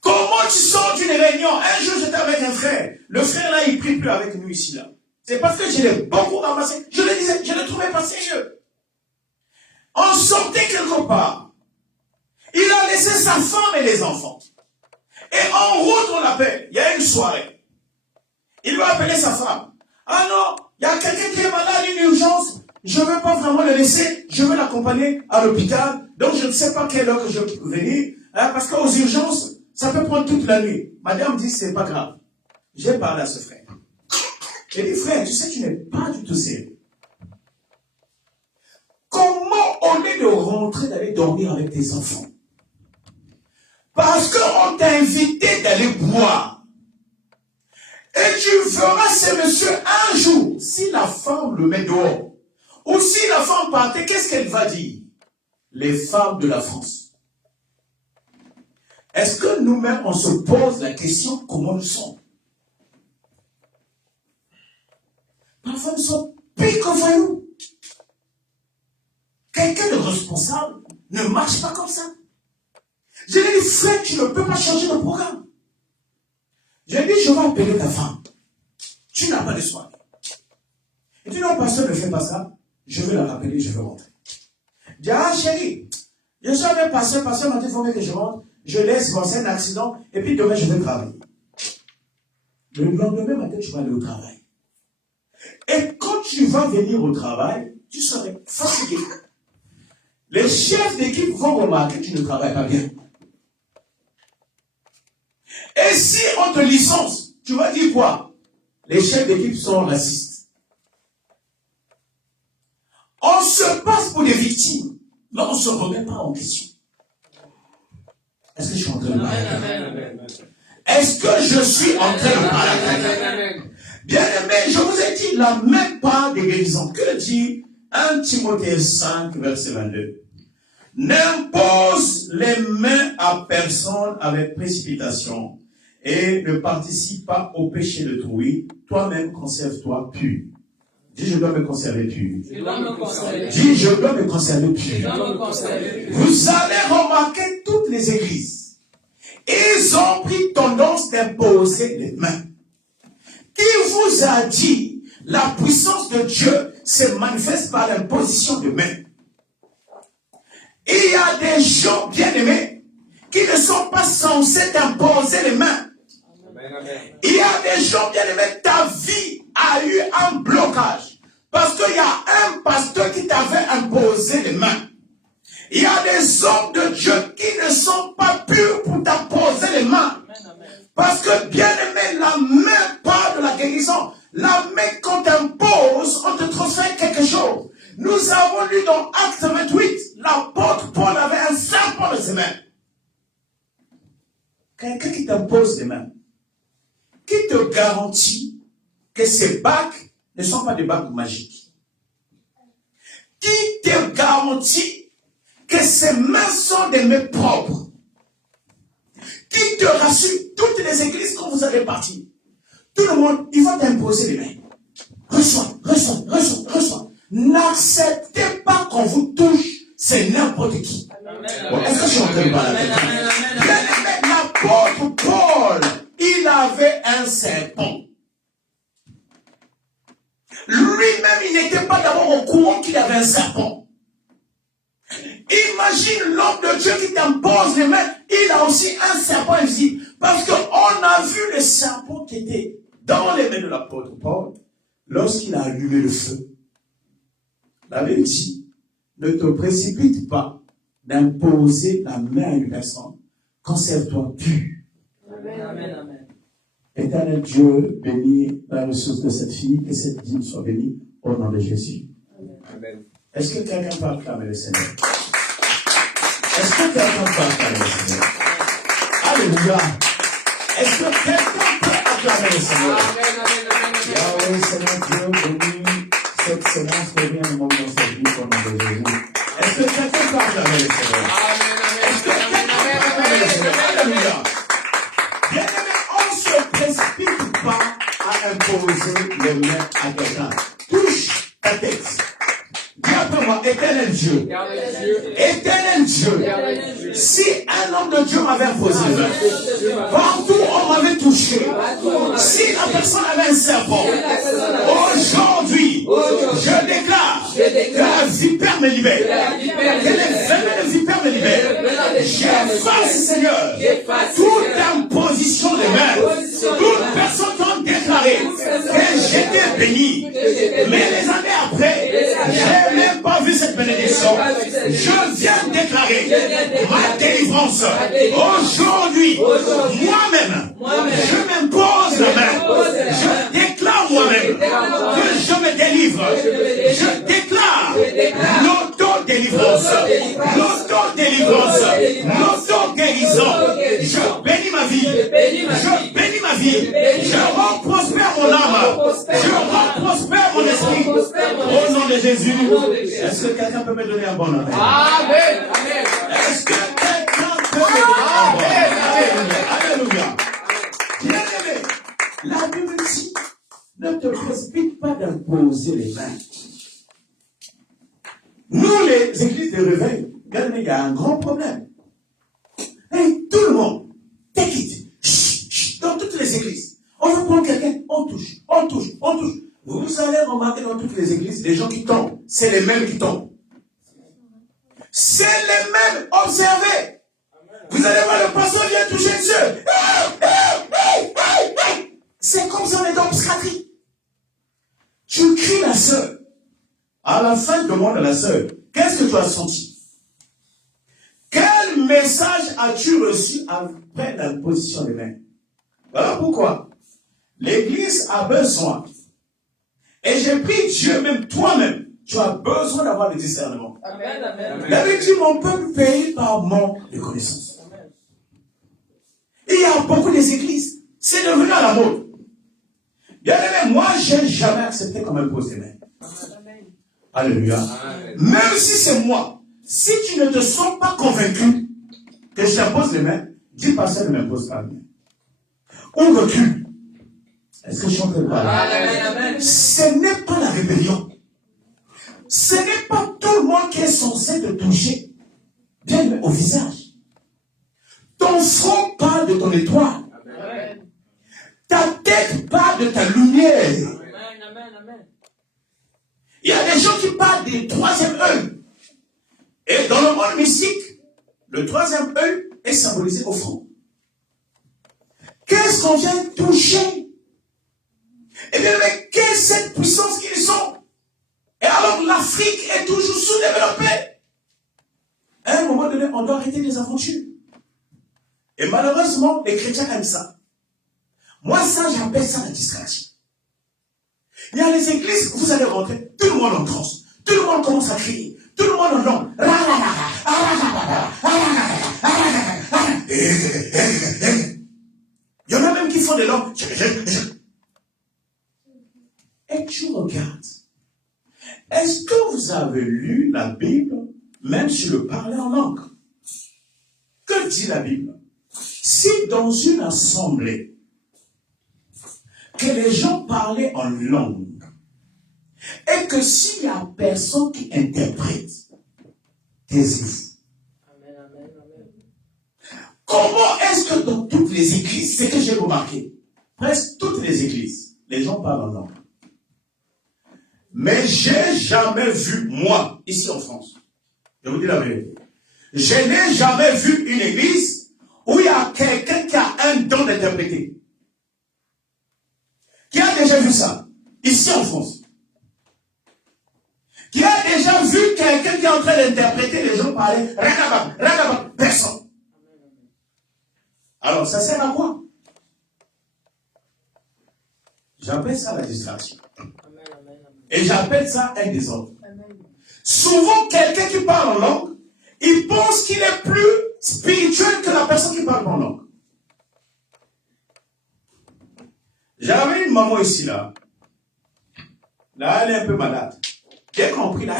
Comment tu sors d'une réunion? Un jour, j'étais avec un frère. Le frère là, il ne prie plus avec nous ici là. C'est parce que je l'ai beaucoup ramassé. Je le disais, je le trouvais pas sérieux. On sortait quelque part. Il a laissé sa femme et les enfants. Et en route, on l'appelle. Il y a une soirée. Il va appeler sa femme. Ah non, il y a quelqu'un qui est malade, une urgence. Je ne veux pas vraiment le laisser. Je veux l'accompagner à l'hôpital. Donc, je ne sais pas quelle heure que je peux venir. Parce qu'aux urgences, ça peut prendre toute la nuit. Madame dit, c'est pas grave. J'ai parlé à ce frère. J'ai dit, frère, tu sais, tu n'es pas du tout sérieux. Comment, au lieu de rentrer, d'aller dormir avec tes enfants? Parce qu'on t'a invité d'aller boire. Et tu verras ce monsieur un jour, si la femme le met dehors, ou si la femme partait, qu'est-ce qu'elle va dire? Les femmes de la France. Est-ce que nous-mêmes, on se pose la question comment nous sommes? Parfois, nous sommes pires que voyous. Quelqu'un de responsable ne marche pas comme ça. Je lui ai dit, frère, tu ne peux pas changer le programme. J'ai dit, je vais appeler ta femme. Tu n'as pas de soin. Et tu dis, non, pasteur, ne fais pas ça. Je vais la rappeler, je vais rentrer. Je dis, ah, chérie, je suis avec pasteur m'a dit, il faut que je rentre. Je laisse, bon, c'est un accident, et puis demain, je vais travailler. Le lendemain matin, tu vas aller au travail. Et quand tu vas venir au travail, tu seras fatigué. Les chefs d'équipe vont remarquer que tu ne travailles pas bien. Et si on te licence, tu vas dire quoi? Les chefs d'équipe sont racistes. On se passe pour des victimes, mais on ne se remet pas en question. Est-ce que je suis en train de parler? Est-ce que je suis en train de parler? Bien aimé, je vous ai dit la même part des guérisons. Que dit 1 Timothée 5, verset 22? N'impose les mains à personne avec précipitation et ne participe pas au péché d'autrui. Toi-même, conserve-toi pur. Dis, je dois me conserver pur. Dis, je dois me conserver pur. Vous allez remarquer toutes les églises. Ils ont pris tendance d'imposer les mains. Qui vous a dit la puissance de Dieu se manifeste par l'imposition de mains? Il y a des gens bien-aimés qui ne sont pas censés t'imposer les mains. Il y a des gens bien-aimés, ta vie a eu un blocage parce qu'il y a un pasteur qui t'avait imposé les mains. Il y a des hommes de Dieu qui ne sont pas purs pour t'imposer les mains. Parce que bien-aimé, la main part de la guérison. La main qu'on t'impose, on te transfère quelque chose. Nous avons lu dans Actes 28, l'apôtre Paul avait un serpent dans ses mains. Quelqu'un qui t'impose les mains, qui te garantit que ces bacs ne sont pas des bacs magiques? Qui te garantit que ces mains sont des mains propres? Qui te rassure? Toutes les églises, quand vous allez partir, tout le monde, il va t'imposer les mains. Reçois, reçois, reçois, reçois. N'acceptez pas qu'on vous touche, c'est n'importe qui. Bon, est-ce que je suis en train de parler? L'apôtre Paul, il avait un serpent. Lui-même, il n'était pas d'abord au courant qu'il avait un serpent. Imagine l'homme de Dieu qui t'impose les mains. Il a aussi un serpent invisible. Parce qu'on a vu le serpent qui était dans les mains de l'apôtre Paul lorsqu'il a allumé le feu. La Bible dit, ne te précipite pas d'imposer la main à une personne. Conserve-toi pur. Amen, amen, amen. Éternel Dieu, bénis la ressource de cette fille, que cette dîme soit bénie au nom de Jésus. Amen. Est-ce que quelqu'un peut acclamer le Seigneur? Est-ce que quelqu'un peut acclamer le Seigneur? Alléluia. Est-ce que quelqu'un peut acclamer le Seigneur? Amen, amen, amen, amen. Yahweh, Seigneur Dieu, bénis cette séance que vient de monter dans cette vie au nom de Jésus. Est-ce que quelqu'un peut acclamer le Seigneur? Amen, Est-ce que amen, quelqu'un amen, peut acclamer le Seigneur? amen, amen. Alléluia. Bien-aimé, on ne se précipite pas à imposer les mains à quelqu'un. Touche ta tête. Dis après moi, éternel Dieu. Éternel Dieu. Si un homme de Dieu m'avait imposé les mains, partout on m'avait touché, si la personne avait un serpent, aujourd'hui, je déclare que la vipère me libère, que les veines de vipère me libèrent. J'efface, Seigneur, toute imposition de mains, toute personne qui a déclaré que j'étais béni, mais les années après, je n'ai même pas vu cette bénédiction. Je viens déclarer ma délivrance. Aujourd'hui, moi-même, je m'impose la main. Je déclare moi-même que je me délivre. Je déclare l'auto-délivrance. L'auto-délivrance. L'auto-guérison. Je bénis ma vie. Je bénis ma vie. Je rends prospère mon âme. Je rends prospère mon esprit. Au nom de Jésus. Est-ce que quelqu'un peut me donner un bon amen? Amen, amen. Est-ce que quelqu'un peut me donner un bon amen? Alléluia. Bien-aimé, la Bible dit, ne te précipite pas d'imposer les mains. Nous, les églises de réveil, bien-aimé, il y a un grand problème. Et tout le monde, take it. Chut, chut, dans toutes les églises. On veut prendre quelqu'un, on touche, on touche, on touche. Vous allez remarquer dans toutes les églises, les gens qui tombent, c'est les mêmes qui tombent. C'est les mêmes, observez. Vous allez voir, le pasteur vient toucher une sœur. C'est comme si on était en psychiatrie. Tu cries la sœur. À la fin, demande à la sœur, qu'est-ce que tu as senti? Quel message as-tu reçu après l'imposition des mains? Voilà pourquoi l'Église a besoin. Et j'ai pris Dieu, même toi-même, tu as besoin d'avoir le discernement. Amen, amen. La Bible dit, mon peuple paye par manque de connaissance. Il y a beaucoup d'églises. C'est devenu à la mode. Bien aimé, moi, je n'ai jamais accepté qu'on m'impose des mains. Alléluia. Amen. Même si c'est moi, si tu ne te sens pas convaincu que je t'impose les mains, dis pasteur ne m'impose pas les mains. On recule. Est-ce que je suis en train de parler? Amen, amen. Ce n'est pas la rébellion. Ce n'est pas tout le monde qui est censé te toucher. Bien au visage. Ton front parle de ton étoile. Amen. Ta tête parle de ta lumière. Amen, amen, amen. Il y a des gens qui parlent du troisième œil. Et dans le monde mystique, le troisième œil est symbolisé au front. Qu'est-ce qu'on vient toucher? Eh bien, mais qu'est-ce que cette puissance qu'ils ont? Et alors l'Afrique est toujours sous-développée. À un moment donné, on doit arrêter les aventures. Et malheureusement, les chrétiens aiment ça. Moi, ça, j'appelle ça la distraction. Il y a les églises, vous allez rentrer, tout le monde en transe. Tout le monde commence à crier. Tout le monde en langue. Il y en a même qui font des langues. Et tu regardes. Est-ce que vous avez lu la Bible, même sur le parler en langue? Que dit la Bible? Si dans une assemblée, que les gens parlaient en langue, et que s'il y a personne qui interprète, taisez-vous. Amen, amen, amen. Comment est-ce que dans toutes les églises, c'est que j'ai remarqué, presque toutes les églises, les gens parlent en langue. Mais j'ai jamais vu, moi, ici en France, je vous dis la vérité, Je n'ai jamais vu une église où il y a quelqu'un qui a un don d'interpréter. Qui a déjà vu ça? Ici en France. Qui a déjà vu quelqu'un qui est en train d'interpréter les gens parler? Personne. Alors, ça sert à quoi? J'appelle ça la distraction. Et j'appelle ça un désordre. Souvent, quelqu'un qui parle en langue, il pense qu'il est plus spirituel que la personne qui parle en langue. J'avais une maman ici, là. Là, elle est un peu malade. J'ai compris, là.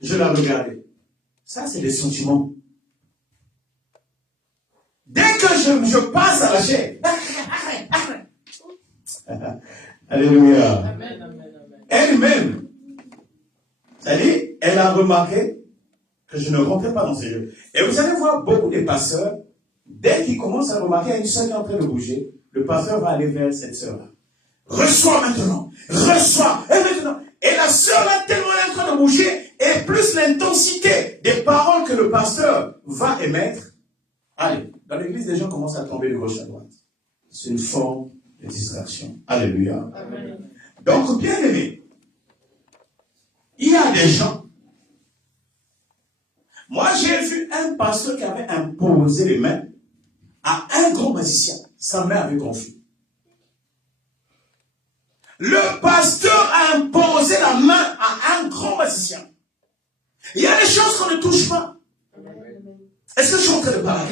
Je la regardais. Ça, c'est des sentiments. Dès que je passe à la chair. Alléluia. Elle-même, c'est-à-dire, elle a remarqué que je ne rentrais pas dans ces jeux. Et vous allez voir beaucoup de pasteurs, dès qu'ils commencent à remarquer une sœur qui est en train de bouger, le pasteur va aller vers cette sœur-là. Reçois maintenant, reçois, et maintenant. Et la sœur-là, tellement elle est en train de bouger, et plus l'intensité des paroles que le pasteur va émettre. Allez, dans l'église, les gens commencent à tomber de gauche à droite. C'est une forme de distraction. Alléluia. Amen. Donc, bien aimé, il y a des gens. Moi, j'ai vu un pasteur qui avait imposé les mains à un grand magicien. Sa main avait gonflé. Le pasteur a imposé la main à un grand magicien. Il y a des choses qu'on ne touche pas. Est-ce que je suis en train de parler?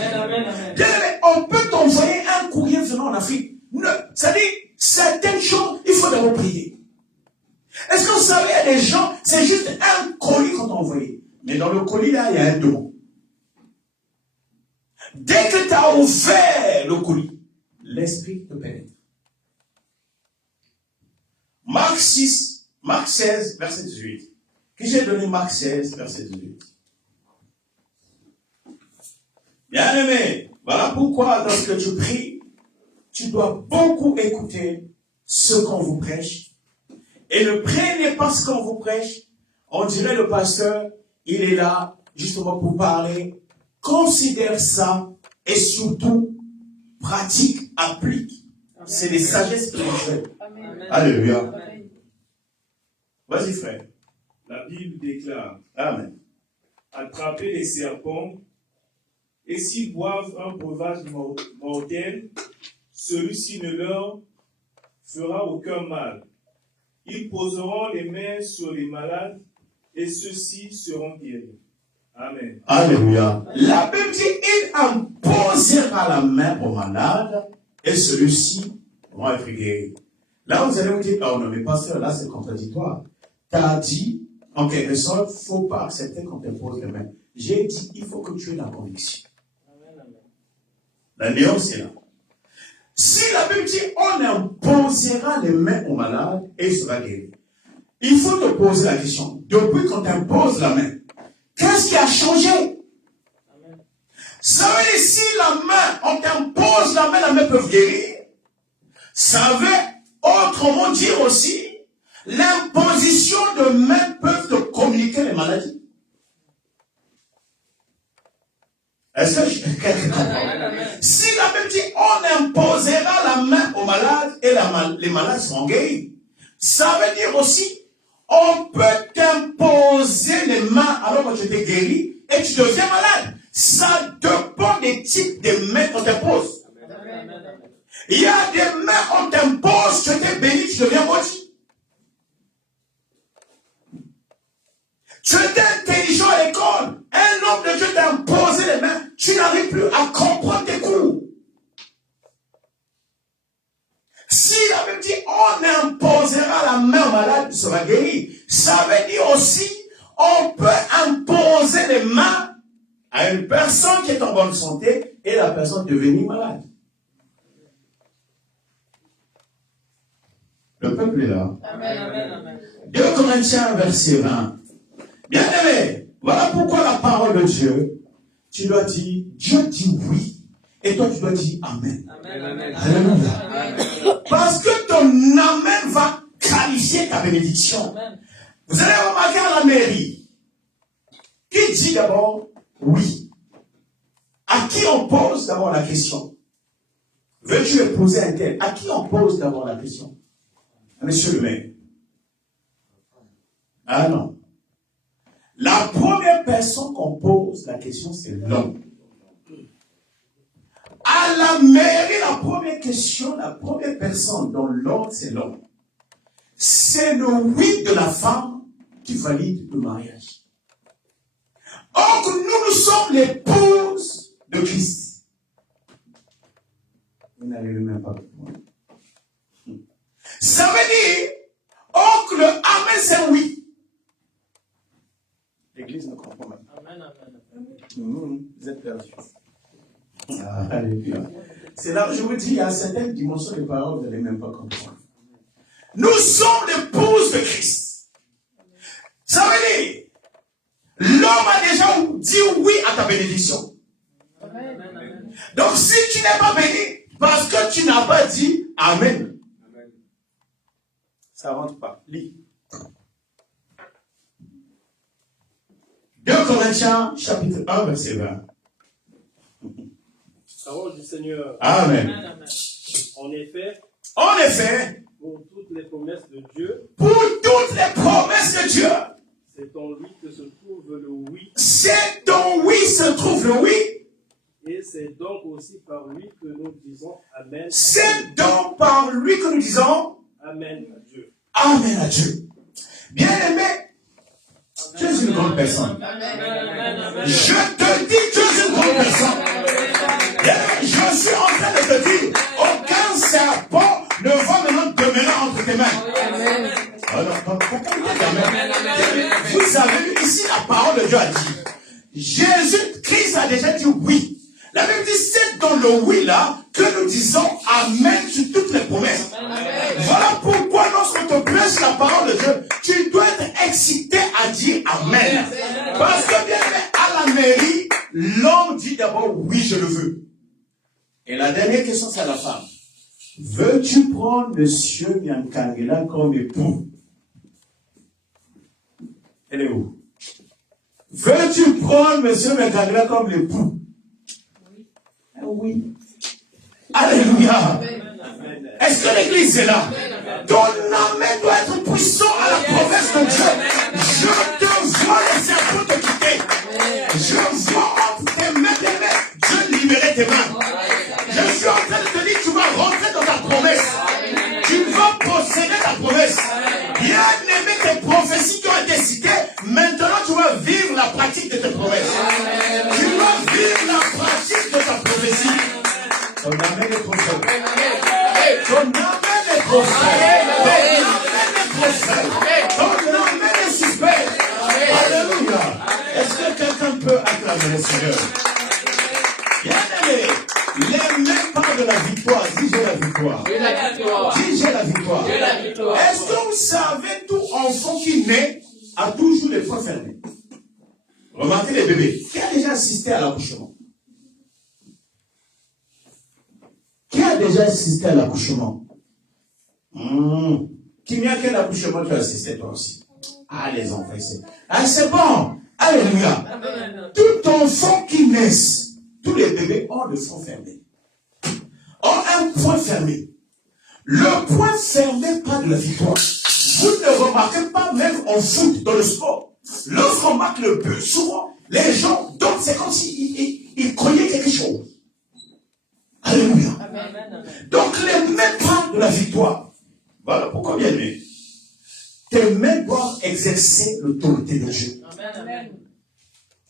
Bien aimé, on peut t'envoyer un courrier venant en Afrique. C'est-à-dire, certaines choses, il faut d'abord prier. Est-ce que vous savez, il y a des gens, c'est juste un colis qu'on t'a envoyé. Mais dans le colis, là, il y a un don. Dès que tu as ouvert le colis, l'esprit te pénètre. Marc 16, verset 18. Qui j'ai donné Marc 16, verset 18. Bien aimé, voilà pourquoi lorsque tu pries, tu dois beaucoup écouter ce qu'on vous prêche. Et ne prenez pas ce qu'on vous prêche. On dirait le pasteur, il est là justement pour parler. Considère ça et surtout pratique, applique. C'est des sagesses spirituelles. Alléluia. Vas-y frère. La Bible déclare, Amen. attrapez les serpents, et s'ils boivent un breuvage mortel, celui-ci ne leur fera aucun mal. Ils poseront les mains sur les malades, et ceux-ci seront guéris. Amen. Alléluia. La Bible dit, il imposera la main au malade, et celui-ci va être guéri. Là, vous allez vous dire, oh non, mais pasteur, là, c'est contradictoire. Tu as dit, en quelque sorte, il ne faut pas accepter qu'on te pose les mains. J'ai dit, il faut que tu aies la conviction. La nuance est là. Si la Bible dit, on imposera les mains au malade et il sera guéri. Il faut te poser la question, depuis qu'on t'impose la main, qu'est-ce qui a changé? Ça veut dire, si la main, on t'impose la main peut guérir. Ça veut autrement dire aussi, l'imposition de mains peuvent te communiquer les maladies. Est-ce que quelqu'un comprend? Si la Bible dit, on imposera la main aux malades et les malades seront guéris. Ça veut dire aussi, on peut t'imposer les mains alors que tu étais guéri et tu deviens malade. Ça dépend des types de mains qu'on t'impose. Il y a des mains qu'on t'impose, tu étais béni, tu deviens maudit. Tu étais intelligent à l'école. Un homme de Dieu t'a imposé les mains. Tu n'arrives plus à comprendre tes cours. Si la Bible dit, on imposera la main au malade, il sera guéri. Ça veut dire aussi, on peut imposer les mains à une personne qui est en bonne santé et la personne devenir malade. Le peuple est là. Amen, amen, amen. 2 Corinthiens, verset 20. Bien aimé, voilà pourquoi la parole de Dieu, tu dois dire, Dieu dit oui, et toi tu dois dire Amen. Amen, amen. Alléluia. Parce que ton Amen va qualifier ta bénédiction. Amen. Vous allez remarquer à la mairie, qui dit d'abord, oui. À qui on pose d'abord la question? Veux-tu épouser un tel? À qui on pose d'abord la question? Monsieur le maire. Ah non. La première personne qu'on pose la question, c'est l'homme. À la mairie, la première question, la première personne dans l'ordre, c'est l'homme. C'est le oui de la femme qui valide le mariage. Or, nous sommes l'épouse de Christ. Vous n'arrivez même pas avec moi. Ça veut dire, or que le amen, c'est un oui. L'église ne comprend même. Amen, amen. Vous êtes perdus. Alléluia. C'est là où je vous dis, il y a certaines dimensions de paroles, vous n'allez même pas comprendre. Nous sommes l'épouse de Christ. Ça veut dire, l'homme a déjà dit oui à ta bénédiction. Amen. Donc si tu n'es pas béni, parce que tu n'as pas dit Amen, ça ne rentre pas. Lis. 2 Corinthiens, chapitre 1, verset 20. Parole du Seigneur. Amen. En effet, pour toutes les promesses de Dieu, c'est en lui que se trouve le oui. C'est en oui se trouve le oui. Et c'est donc aussi par lui que nous disons Amen. C'est donc par lui que nous disons Amen à Dieu. Amen à Dieu. Bien-aimé, tu es une grande personne. Je te dis, tu es une grande personne. Je suis en train de te dire, aucun serpent ne va maintenant demeurer entre tes mains. Alors, vous savez, ici la parole de Dieu a dit, Jésus-Christ a déjà dit oui. La Bible dit, c'est dans le oui là que nous disons Amen sur toutes les promesses. Voilà pourquoi lorsqu'on te prêche la parole de Dieu, tu dois être excité à dire Amen. Parce que bien à la mairie, l'homme dit d'abord oui, je le veux. Et la dernière question, c'est à la femme. Veux-tu prendre monsieur Nyankangela comme époux? Elle est où? Veux-tu prendre monsieur Nyankangela comme époux? Oui. Alléluia. Est-ce que l'église est là? Ton amen doit être puissant à la promesse de Dieu. Je te vois les serpents te quitter. Je vois entre tes mains, Dieu libérer tes mains. Je suis en train de te dire, tu vas rentrer dans ta promesse. Tu vas posséder ta promesse. Bien aimé tes prophéties qui ont été citées, maintenant tu vas vivre la pratique de tes promesses. Tu vas vivre la pratique de ta prophétie. Ton amen est trop fort. Ton amen est trop fort. Ton amen est super. Alléluia. Est-ce que quelqu'un peut acclamer le Seigneur? Bien aimé. Les mains parlent de la victoire. Dis j'ai la victoire. Dis j'ai la victoire. Est-ce que vous savez, tout enfant qui naît a toujours les poings fermés? Remarquez les bébés. Qui a déjà assisté à l'accouchement? Qui a déjà assisté à l'accouchement? Qui n'a quel accouchement tu as assisté toi aussi? Ah les enfants ici. Ah c'est bon. Alléluia. Tout enfant qui naît, tous les bébés ont le front fermé. Ont un point fermé. Le point fermé parle de la victoire. Vous ne remarquez pas même en foot, dans le sport. Lorsqu'on marque le but, souvent, les gens, donc c'est comme s'ils croyaient quelque chose. Alléluia. Donc les mains parlent de la victoire. Voilà pourquoi bien aimé. Tes mains doivent exercer l'autorité de Dieu. Amen.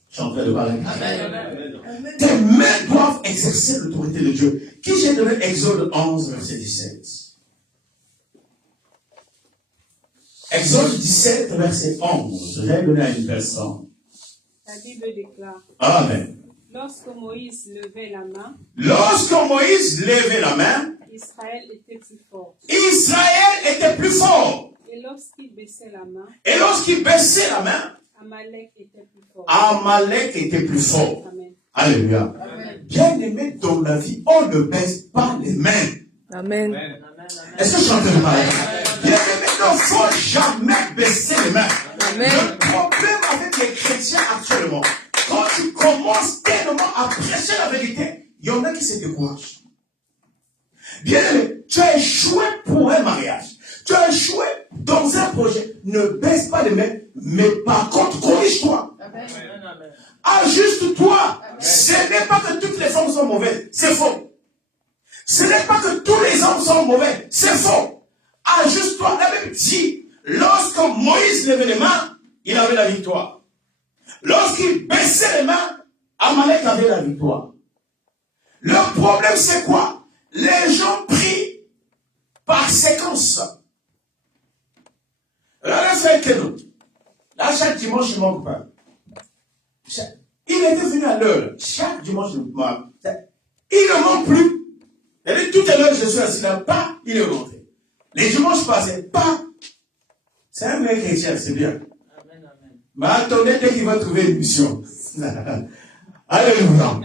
Je suis en train de parler. Amen. Tes mains doivent exercer l'autorité de Dieu. Qui j'ai donné Exode 11, verset 17. Exode 17, verset 11. J'ai donné à une personne. La Bible déclare. Amen. Lorsque Moïse levait la main. Israël était plus fort. Israël était plus fort. Et lorsqu'il baissait la main. Amalek était plus fort. Amen. Alléluia. Bien aimé dans la vie, on ne baisse pas les mains. Amen. Est-ce que je suis en train de parler? Bien aimé, il ne faut jamais baisser les mains. Amen. Le problème avec les chrétiens actuellement, quand tu commences tellement à prêcher la vérité, il y en a qui se découragent. Bien aimé, tu as échoué pour un mariage. Tu as échoué dans un projet. Ne baisse pas les mains, mais par contre, corrige-toi. Ajuste-toi. Ce n'est pas que toutes les femmes sont mauvaises. C'est faux. Ce n'est pas que tous les hommes sont mauvais. C'est faux. Ajuste-toi. La Bible dit, lorsque Moïse levait les mains, il avait la victoire. Lorsqu'il baissait les mains, Amalek avait la victoire. Le problème, c'est quoi? Les gens prient par séquence. Là, c'est que nous. Là, chaque dimanche, je manque pas. Il était venu à l'heure. Chaque dimanche, je manque. Il ne manque plus. Et tout à l'heure, je suis assis là, pas, il est rentré. Les dimanches passaient, pas. C'est un vrai chrétien, c'est bien. Amen, amen. Mais attendez dès qu'il va trouver une mission. Alléluia.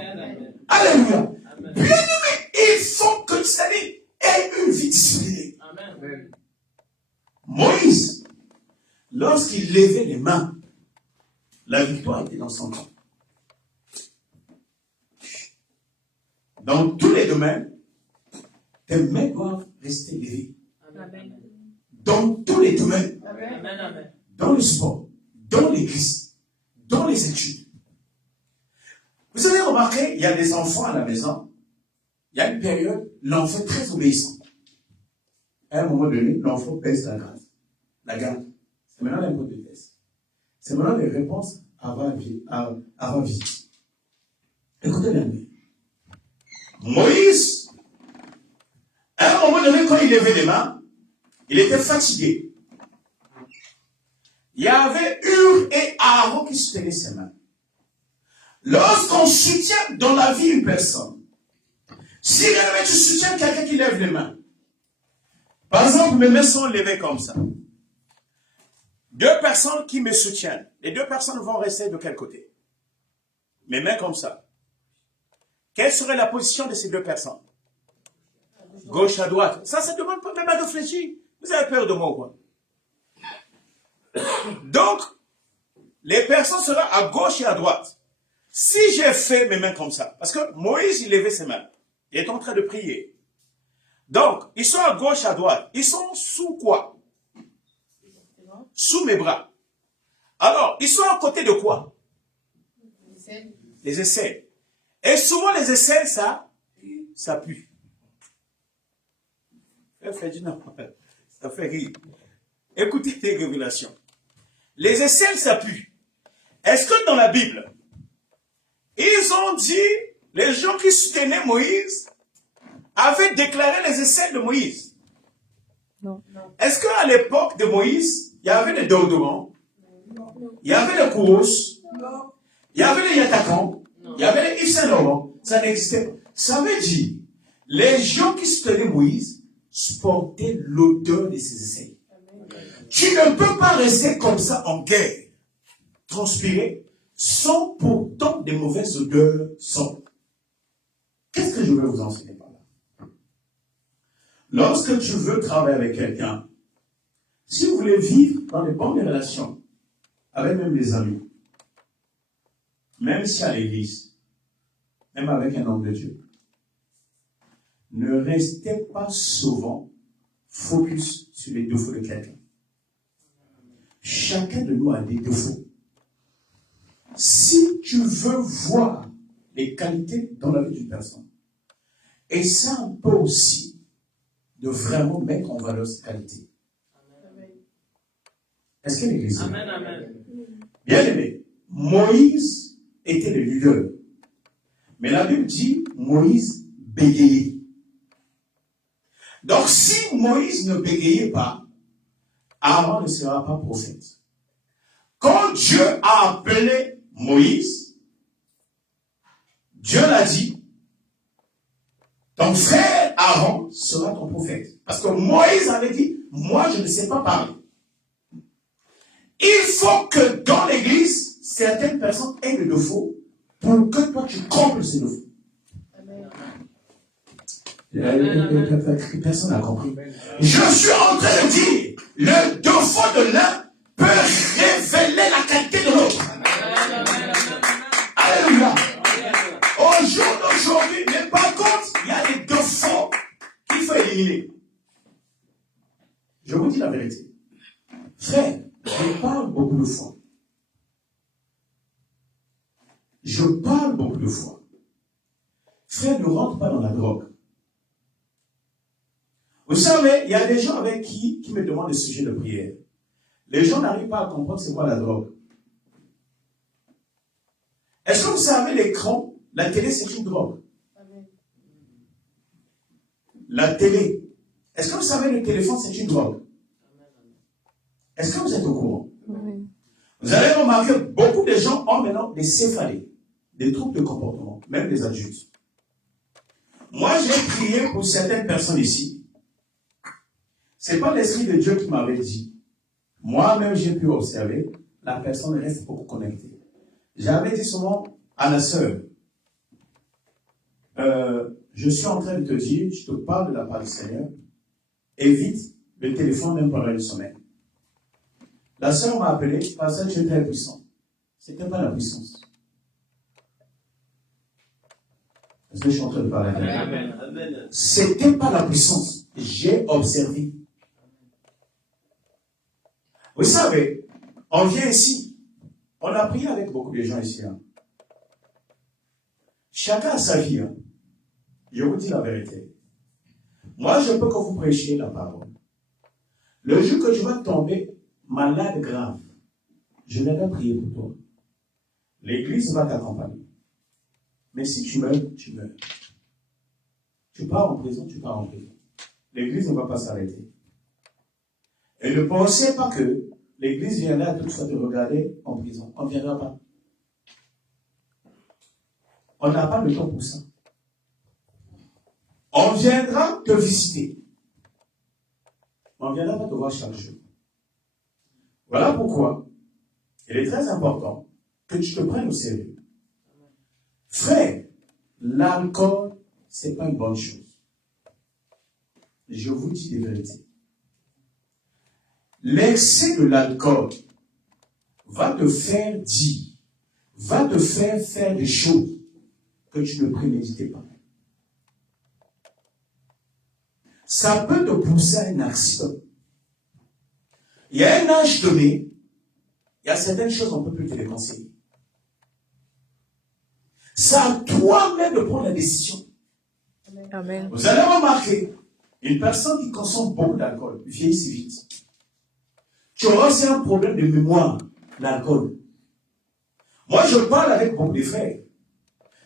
Alléluia. Bien aimé, il faut que tu aies une vie disciplinée. Amen. Moïse, lorsqu'il levait les mains, la victoire était dans son camp. Dans tous les domaines, tes mains doivent rester levées. Amen. Dans tous les domaines. Amen, amen. Dans le sport, dans l'église, dans les études. Vous avez remarqué, il y a des enfants à la maison. Il y a une période, l'enfant est très obéissant. À un moment donné, l'enfant baisse la garde. La garde. C'est maintenant l'impôt de test. C'est maintenant les réponses avant vite. Écoutez bien. Moïse, à un moment donné, quand il levait les mains, il était fatigué. Il y avait Hur et Aaron qui soutenaient ses mains. Lorsqu'on soutient dans la vie une personne, si tu soutiens quelqu'un qui lève les mains, par exemple, mes mains sont levées comme ça. Deux personnes qui me soutiennent, les deux personnes vont rester de quel côté? Mes mains comme ça. Quelle serait la position de ces deux personnes? Gauche à droite. Ça demande pas même à réfléchir. Vous avez peur de moi ou quoi? Donc, les personnes seront à gauche et à droite. Si j'ai fait mes mains comme ça, parce que Moïse, il levait ses mains. Il est en train de prier. Donc, ils sont à gauche, à droite. Ils sont sous quoi? Sous mes bras. Alors, ils sont à côté de quoi? Les aisselles. Et souvent, les aisselles, ça pue. Ça fait rire. Écoutez les révélations. Les aisselles, ça pue. Est-ce que dans la Bible, ils ont dit, les gens qui soutenaient Moïse avaient déclaré les aisselles de Moïse? Non. Est-ce qu'à l'époque de Moïse, il y avait des déodorants? Il y avait des Kouros? Il y avait des Yatakans? Il y avait des Yves Saint Laurent? Ça n'existait pas. Ça veut dire, les gens qui soutenaient Moïse portaient l'odeur de ses aisselles. Tu ne peux pas rester comme ça en guerre, transpirer, sans pourtant des mauvaises odeurs sortent. Qu'est-ce que je veux vous enseigner par là? Lorsque tu veux travailler avec quelqu'un, si vous voulez vivre dans des bonnes relations, avec même les amis, même si à l'église, même avec un homme de Dieu, ne restez pas souvent focus sur les défauts de quelqu'un. Chacun de nous a des défauts. Si tu veux voir les qualités dans la vie d'une personne, essaie un peu aussi de vraiment mettre en valeur ces qualités. Est-ce que l'église? Amen, amen. Bien aimé, Moïse était le leader. Mais la Bible dit, Moïse bégayait. Donc si Moïse ne bégayait pas, Aaron ne sera pas prophète. Quand Dieu a appelé Moïse, Dieu l'a dit, ton frère Aaron sera ton prophète. Parce que Moïse avait dit, moi je ne sais pas parler. Il faut que dans l'église, certaines personnes aient le défaut pour que toi tu combles ces défauts. Personne n'a compris. Je suis en train de dire, le défaut de l'un peut révéler la qualité de l'autre. vérité. Frère, je parle beaucoup de fois. Je parle beaucoup de fois. Frère, ne rentre pas dans la drogue. Vous savez, il y a des gens avec qui me demandent des sujets de prière. Les gens n'arrivent pas à comprendre c'est quoi la drogue. Est-ce que vous savez, l'écran, la télé, c'est une drogue? La télé. Est-ce que vous savez, le téléphone, c'est une drogue? Est-ce que vous êtes au courant? Vous allez remarquer, beaucoup de gens ont maintenant des céphalées, des troubles de comportement, même des adultes. Moi, j'ai prié pour certaines personnes ici. Ce n'est pas l'Esprit de Dieu qui m'avait dit. Moi-même, j'ai pu observer, la personne reste beaucoup connectée. J'avais dit souvent à la sœur, je suis en train de te dire, je te parle de la part du Seigneur, évite le téléphone même pendant une semaine. La sœur m'a appelé, parce que tu es très puissant. Ce n'était pas la puissance. Est-ce que je suis en train de parler avec vous? Ce n'était pas la puissance. J'ai observé. Vous savez, on vient ici. On a prié avec beaucoup de gens ici. Hein. Chacun a sa vie. Hein. Je vous dis la vérité. Moi, je peux que vous prêchiez la parole. Le jour que tu vas tomber malade grave, je vais prier pour toi. L'église va t'accompagner. Mais si tu meurs, tu meurs. Tu pars en prison, tu pars en prison. L'église ne va pas s'arrêter. Et ne pensez pas que l'église viendra toutefois te regarder en prison. On ne viendra pas. On n'a pas le temps pour ça. On viendra te visiter. On ne viendra pas te voir chaque jour. Voilà pourquoi il est très important que tu te prennes au sérieux. Frère, l'alcool, ce n'est pas une bonne chose. Je vous dis des vérités. L'excès de l'alcool va te faire dire, va te faire faire des choses que tu ne préméditais pas. Ça peut te pousser à un accident. Il y a un âge donné, il y a certaines choses qu'on ne peut plus te les conseiller. C'est à toi-même de prendre la décision. Amen. Vous allez remarquer, une personne qui consomme beaucoup d'alcool vieillit si vite. Tu auras aussi un problème de mémoire, l'alcool. Moi, je parle avec beaucoup de frères.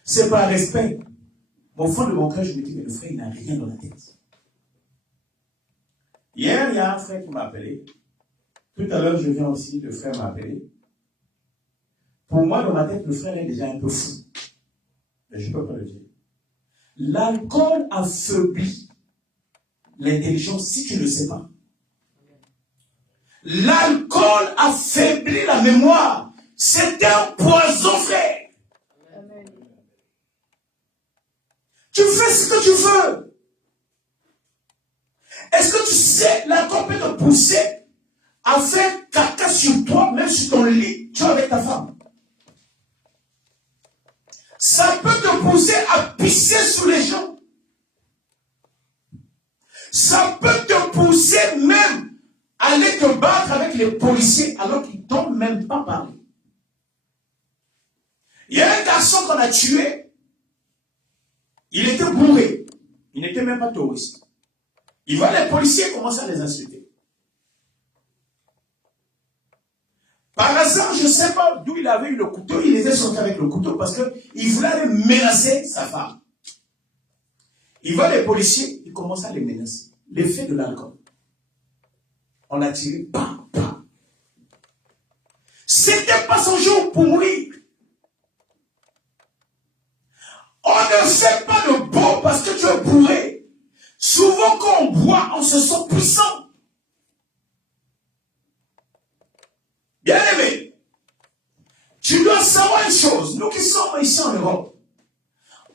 C'est par respect. Au fond de mon cœur, je me dis, mais le frère, il n'a rien dans la tête. Hier, il y a un frère qui m'a appelé. Tout à l'heure, je viens aussi, le frère m'a appelé. Pour moi, dans ma tête, le frère est déjà un peu fou. Mais je ne peux pas le dire. L'alcool affaiblit l'intelligence si tu ne le sais pas. L'alcool affaiblit la mémoire. C'est un poison, frère. Amen. Tu fais ce que tu veux. Est-ce que tu sais, l'alcool peut te pousser à faire caca sur toi, même sur ton lit, tu es avec ta femme. Ça peut te pousser à pisser sur les gens. Ça peut te pousser même à aller te battre avec les policiers alors qu'ils ne t'ont même pas parlé. Il y a un garçon qu'on a tué. Il était bourré. Il n'était même pas touriste. Il voit les policiers commencer à les insulter. Par hasard, je ne sais pas d'où il avait eu le couteau. Il était sorti avec le couteau parce qu'il voulait aller menacer sa femme. Il voit les policiers, il commence à les menacer. L'effet de l'alcool. On l'a tiré, bam, bam. C'était pas son jour pour mourir. On ne fait pas de beau parce que tu es bourré. Souvent quand on boit, on se sent puissant. Bien aimé, tu dois savoir une chose. Nous qui sommes ici en Europe,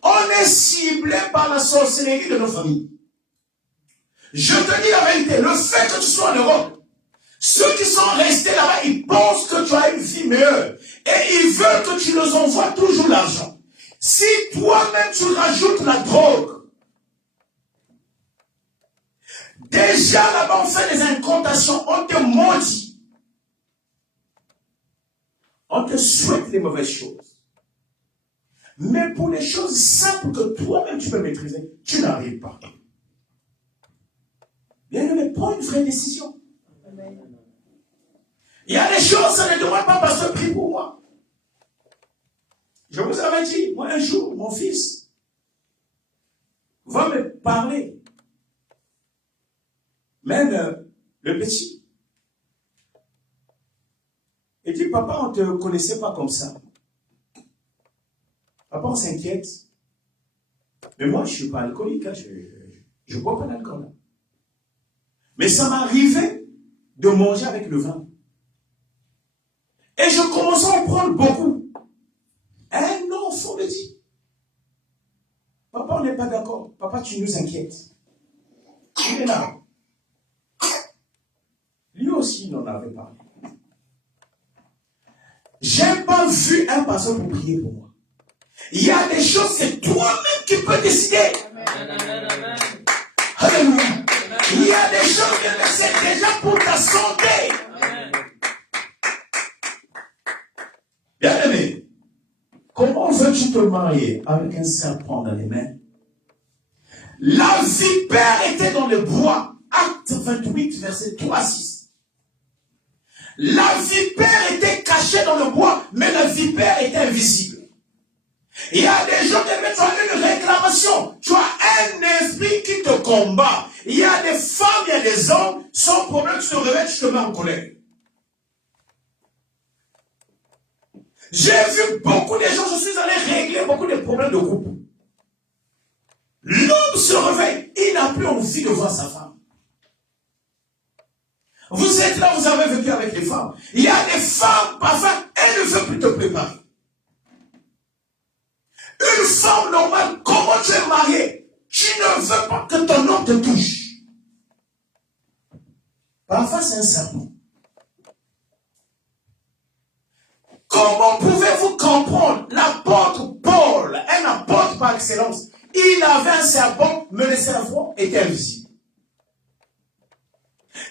on est ciblés par la sorcellerie de nos familles. Je te dis la vérité, le fait que tu sois en Europe, ceux qui sont restés là-bas, ils pensent que tu as une vie meilleure. Et ils veulent que tu leur envoies toujours l'argent. Si toi-même tu rajoutes la drogue, Déjà là-bas, on fait des incantations, on te maudit. On te souhaite les mauvaises choses. Mais pour les choses simples que toi-même tu peux maîtriser, tu n'arrives pas. Bien aimé, prends une vraie décision. Il y a des choses, ça ne demande pas parce que prie pour moi. Je vous avais dit, moi un jour, mon fils va me parler. Même le petit. Il dit, papa, on ne te connaissait pas comme ça. Papa, on s'inquiète. Mais moi, je ne suis pas alcoolique, hein, je ne bois pas d'alcool. Mais ça m'arrivait de manger avec le vin. Et je commençais à en prendre beaucoup. Un enfant me dit, papa, on n'est pas d'accord. Papa, tu nous inquiètes. Il est là. Lui aussi, il en avait parlé. Je n'ai pas vu un pasteur pour prier pour moi. Il y a des choses, c'est toi-même qui peux décider. Amen. Alléluia. Il y a des choses, c'est déjà pour ta santé. Amen. Bien aimé, comment veux-tu te marier avec un serpent dans les mains? La vipère était dans le bois. Acte 28, verset 3 à 6. La vipère était cachée dans le bois, mais la vipère était invisible. Il y a des gens qui tu as une réclamation. Tu as un esprit qui te combat. Il y a des femmes, il y a des hommes, sans problème, tu te réveilles, tu te mets en colère. J'ai vu beaucoup de gens, je suis allé régler beaucoup de problèmes de groupe. L'homme se réveille, il n'a plus envie de voir sa femme. Vous êtes là, vous avez vécu avec les femmes. Il y a des femmes, parfois, elles ne veulent plus te préparer. Une femme normale, comment tu es marié? Tu ne veux pas que ton homme te touche. Parfois, c'est un serpent. Comment pouvez-vous comprendre l'apôtre Paul, un apôtre par excellence? Il avait un serpent, mais le serpent était invisible.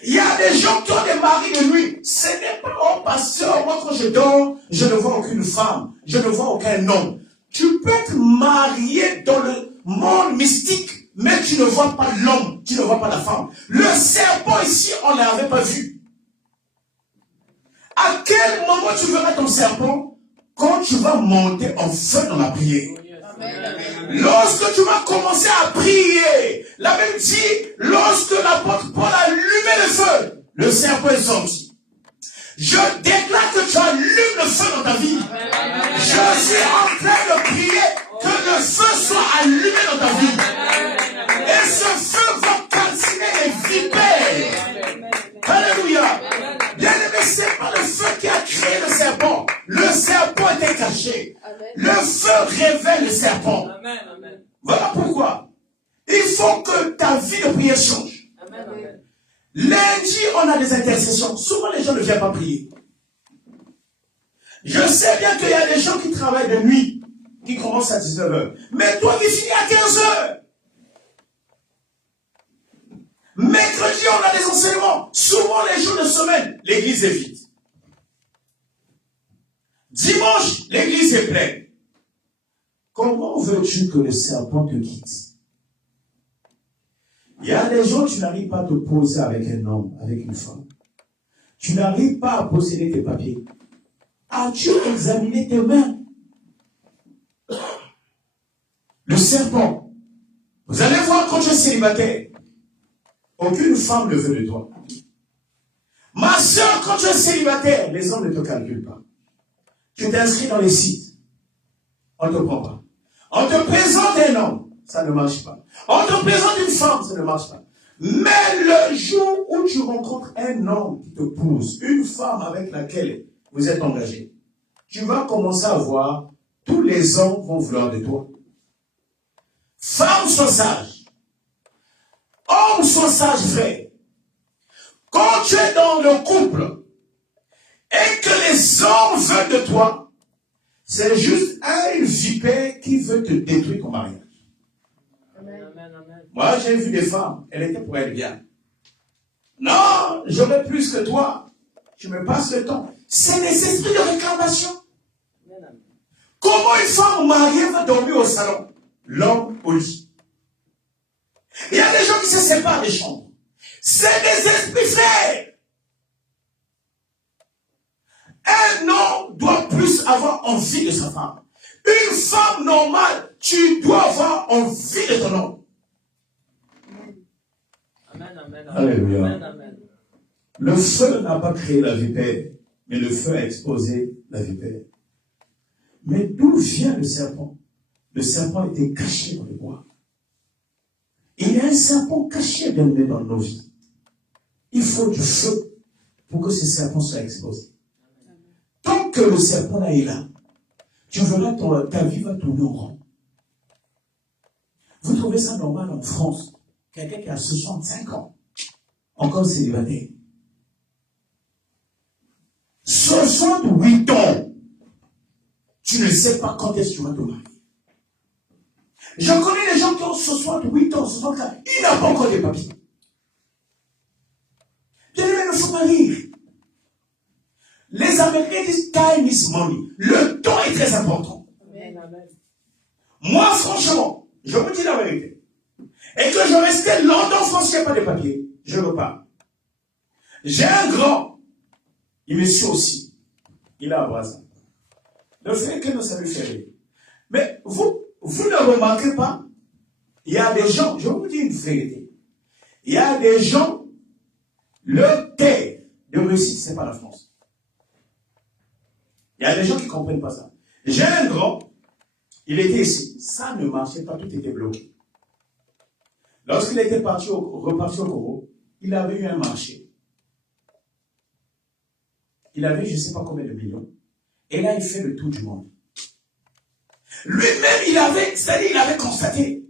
Il y a des gens qui ont des maris de nuit. Ce n'est pas, oh pasteur, moi quand je dors, je ne vois aucune femme, je ne vois aucun homme. Tu peux être marié dans le monde mystique, mais tu ne vois pas l'homme, tu ne vois pas la femme. Le serpent ici, on ne l'avait pas vu. À quel moment tu verras ton serpent? Quand tu vas monter en feu dans la prière. Lorsque tu vas commencer à prier, la Bible dit, lorsque l'apôtre Paul a allumé le feu, le serpent est sorti. Je déclare que tu allumes le feu dans ta vie. Amen. Je suis en train de prier que le feu soit allumé dans ta vie. Amen. Et ce feu va calciner les vipères. Alléluia. Bien aimé, ce n'est pas le feu qui a créé le serpent. Le serpent était caché. Amen. Le feu révèle le serpent. Amen. Voilà pourquoi il faut que ta vie de prière change. Amen. Lundi, on a des intercessions. Souvent, les gens ne viennent pas prier. Je sais bien qu'il y a des gens qui travaillent de nuit, qui commencent à 19h. Mais toi qui finis à 15h. Mercredi, on a des enseignements. Souvent, les jours de semaine, l'église est vide. Dimanche, l'église est pleine. Comment veux-tu que le serpent te quitte? Il y a des gens, tu n'arrives pas à te poser avec un homme, avec une femme. Tu n'arrives pas à posséder tes papiers. As-tu examiné tes mains? Le serpent. Vous allez voir quand tu es célibataire. Aucune femme ne veut de toi. Ma soeur, quand tu es célibataire, les hommes ne te calculent pas. Tu t'inscris dans les sites. On ne te prend pas. On te présente un homme. Ça ne marche pas. On te présente une femme, ça ne marche pas. Mais le jour où tu rencontres un homme qui te pousse, une femme avec laquelle vous êtes engagé, tu vas commencer à voir, tous les hommes vont vouloir de toi. Femme, sois sage. Homme, sois sage, frère. Quand tu es dans le couple et que les hommes veulent de toi, c'est juste une vipère qui veut te détruire ton mariage. Amen. Moi, j'ai vu des femmes, elles étaient pour être bien. Non, j'aurai plus que toi. Tu me passes le temps. C'est des esprits de réclamation. Comment une femme mariée va dormir au salon? L'homme au lit. Il y a des gens qui se séparent des chambres. C'est des esprits frères. Un homme doit plus avoir envie de sa femme. Une femme normale, tu dois avoir envie de ton homme. Amen, amen, Alléluia. amen, amen. Le feu n'a pas créé la vipère, mais le feu a exposé la vipère. Mais d'où vient le serpent? Le serpent était caché dans le bois. Il y a un serpent caché bien dans nos vies. Il faut du feu pour que ce serpent soit exposé. Tant que le serpent est là, tu verras ta vie va tourner en rond. Vous trouvez ça normal en France? Quelqu'un qui a 65 ans, encore célibataire. 68 ans, tu ne sais pas quand est-ce que tu vas te marier. Je connais des gens qui ont 68 ans, 64 ans, il n'a pas encore des papiers. Bien aimé, il ne faut pas rire. Les Américains disent time is money. Le temps est très important. Amen, amen. Moi, franchement, je vous dis la vérité. Et que je restais longtemps en France, il n'y a pas de papier. Je ne veux pas. J'ai un grand. Il me suit aussi. Il a un bras. Le fait que nous savons faire. Mais vous ne remarquez pas, il y a des gens, je vous dis une vérité. Il y a des gens, leur terre de réussite, ce n'est pas la France. Il y a des gens qui ne comprennent pas ça. J'ai un grand, il était ici. Ça ne marchait pas, tout était bloqué. Lorsqu'il était reparti au Congo, il avait eu un marché. Il avait je ne sais pas combien de millions. Et là, il fait le tour du monde. Lui-même, il avait constaté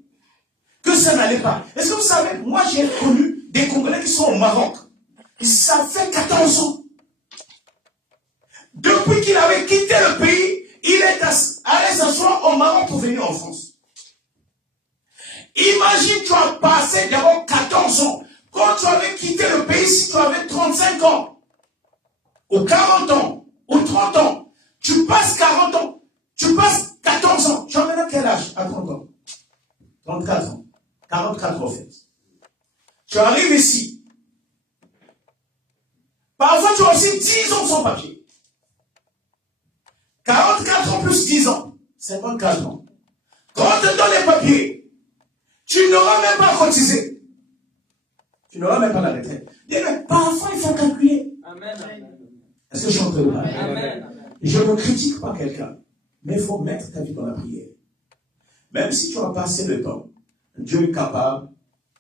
que ça n'allait pas. Est-ce que vous savez, moi j'ai connu des Congolais qui sont au Maroc. Ça fait 14 ans. Depuis qu'il avait quitté le pays, il est allé s'asseoir au Maroc pour venir en France. Imagine, tu as passé d'abord 14 ans. Quand tu avais quitté le pays, si tu avais 35 ans, ou 40 ans, ou 30 ans, tu passes 40 ans, tu passes 14 ans. Tu as maintenant quel âge à 30 ans? 34 ans. 44 en fait. Tu arrives ici. Parfois, tu as aussi 10 ans sans papier. 44 ans plus 10 ans. 54 ans. Quand on te donne les papiers, tu n'auras même pas cotisé. Tu n'auras même pas la retraite. Mais parfois, il faut calculer. Amen, amen. Est-ce que je suis en train de parler? Amen. Je ne critique pas quelqu'un, mais il faut mettre ta vie dans la prière. Même si tu as passé le temps, Dieu est capable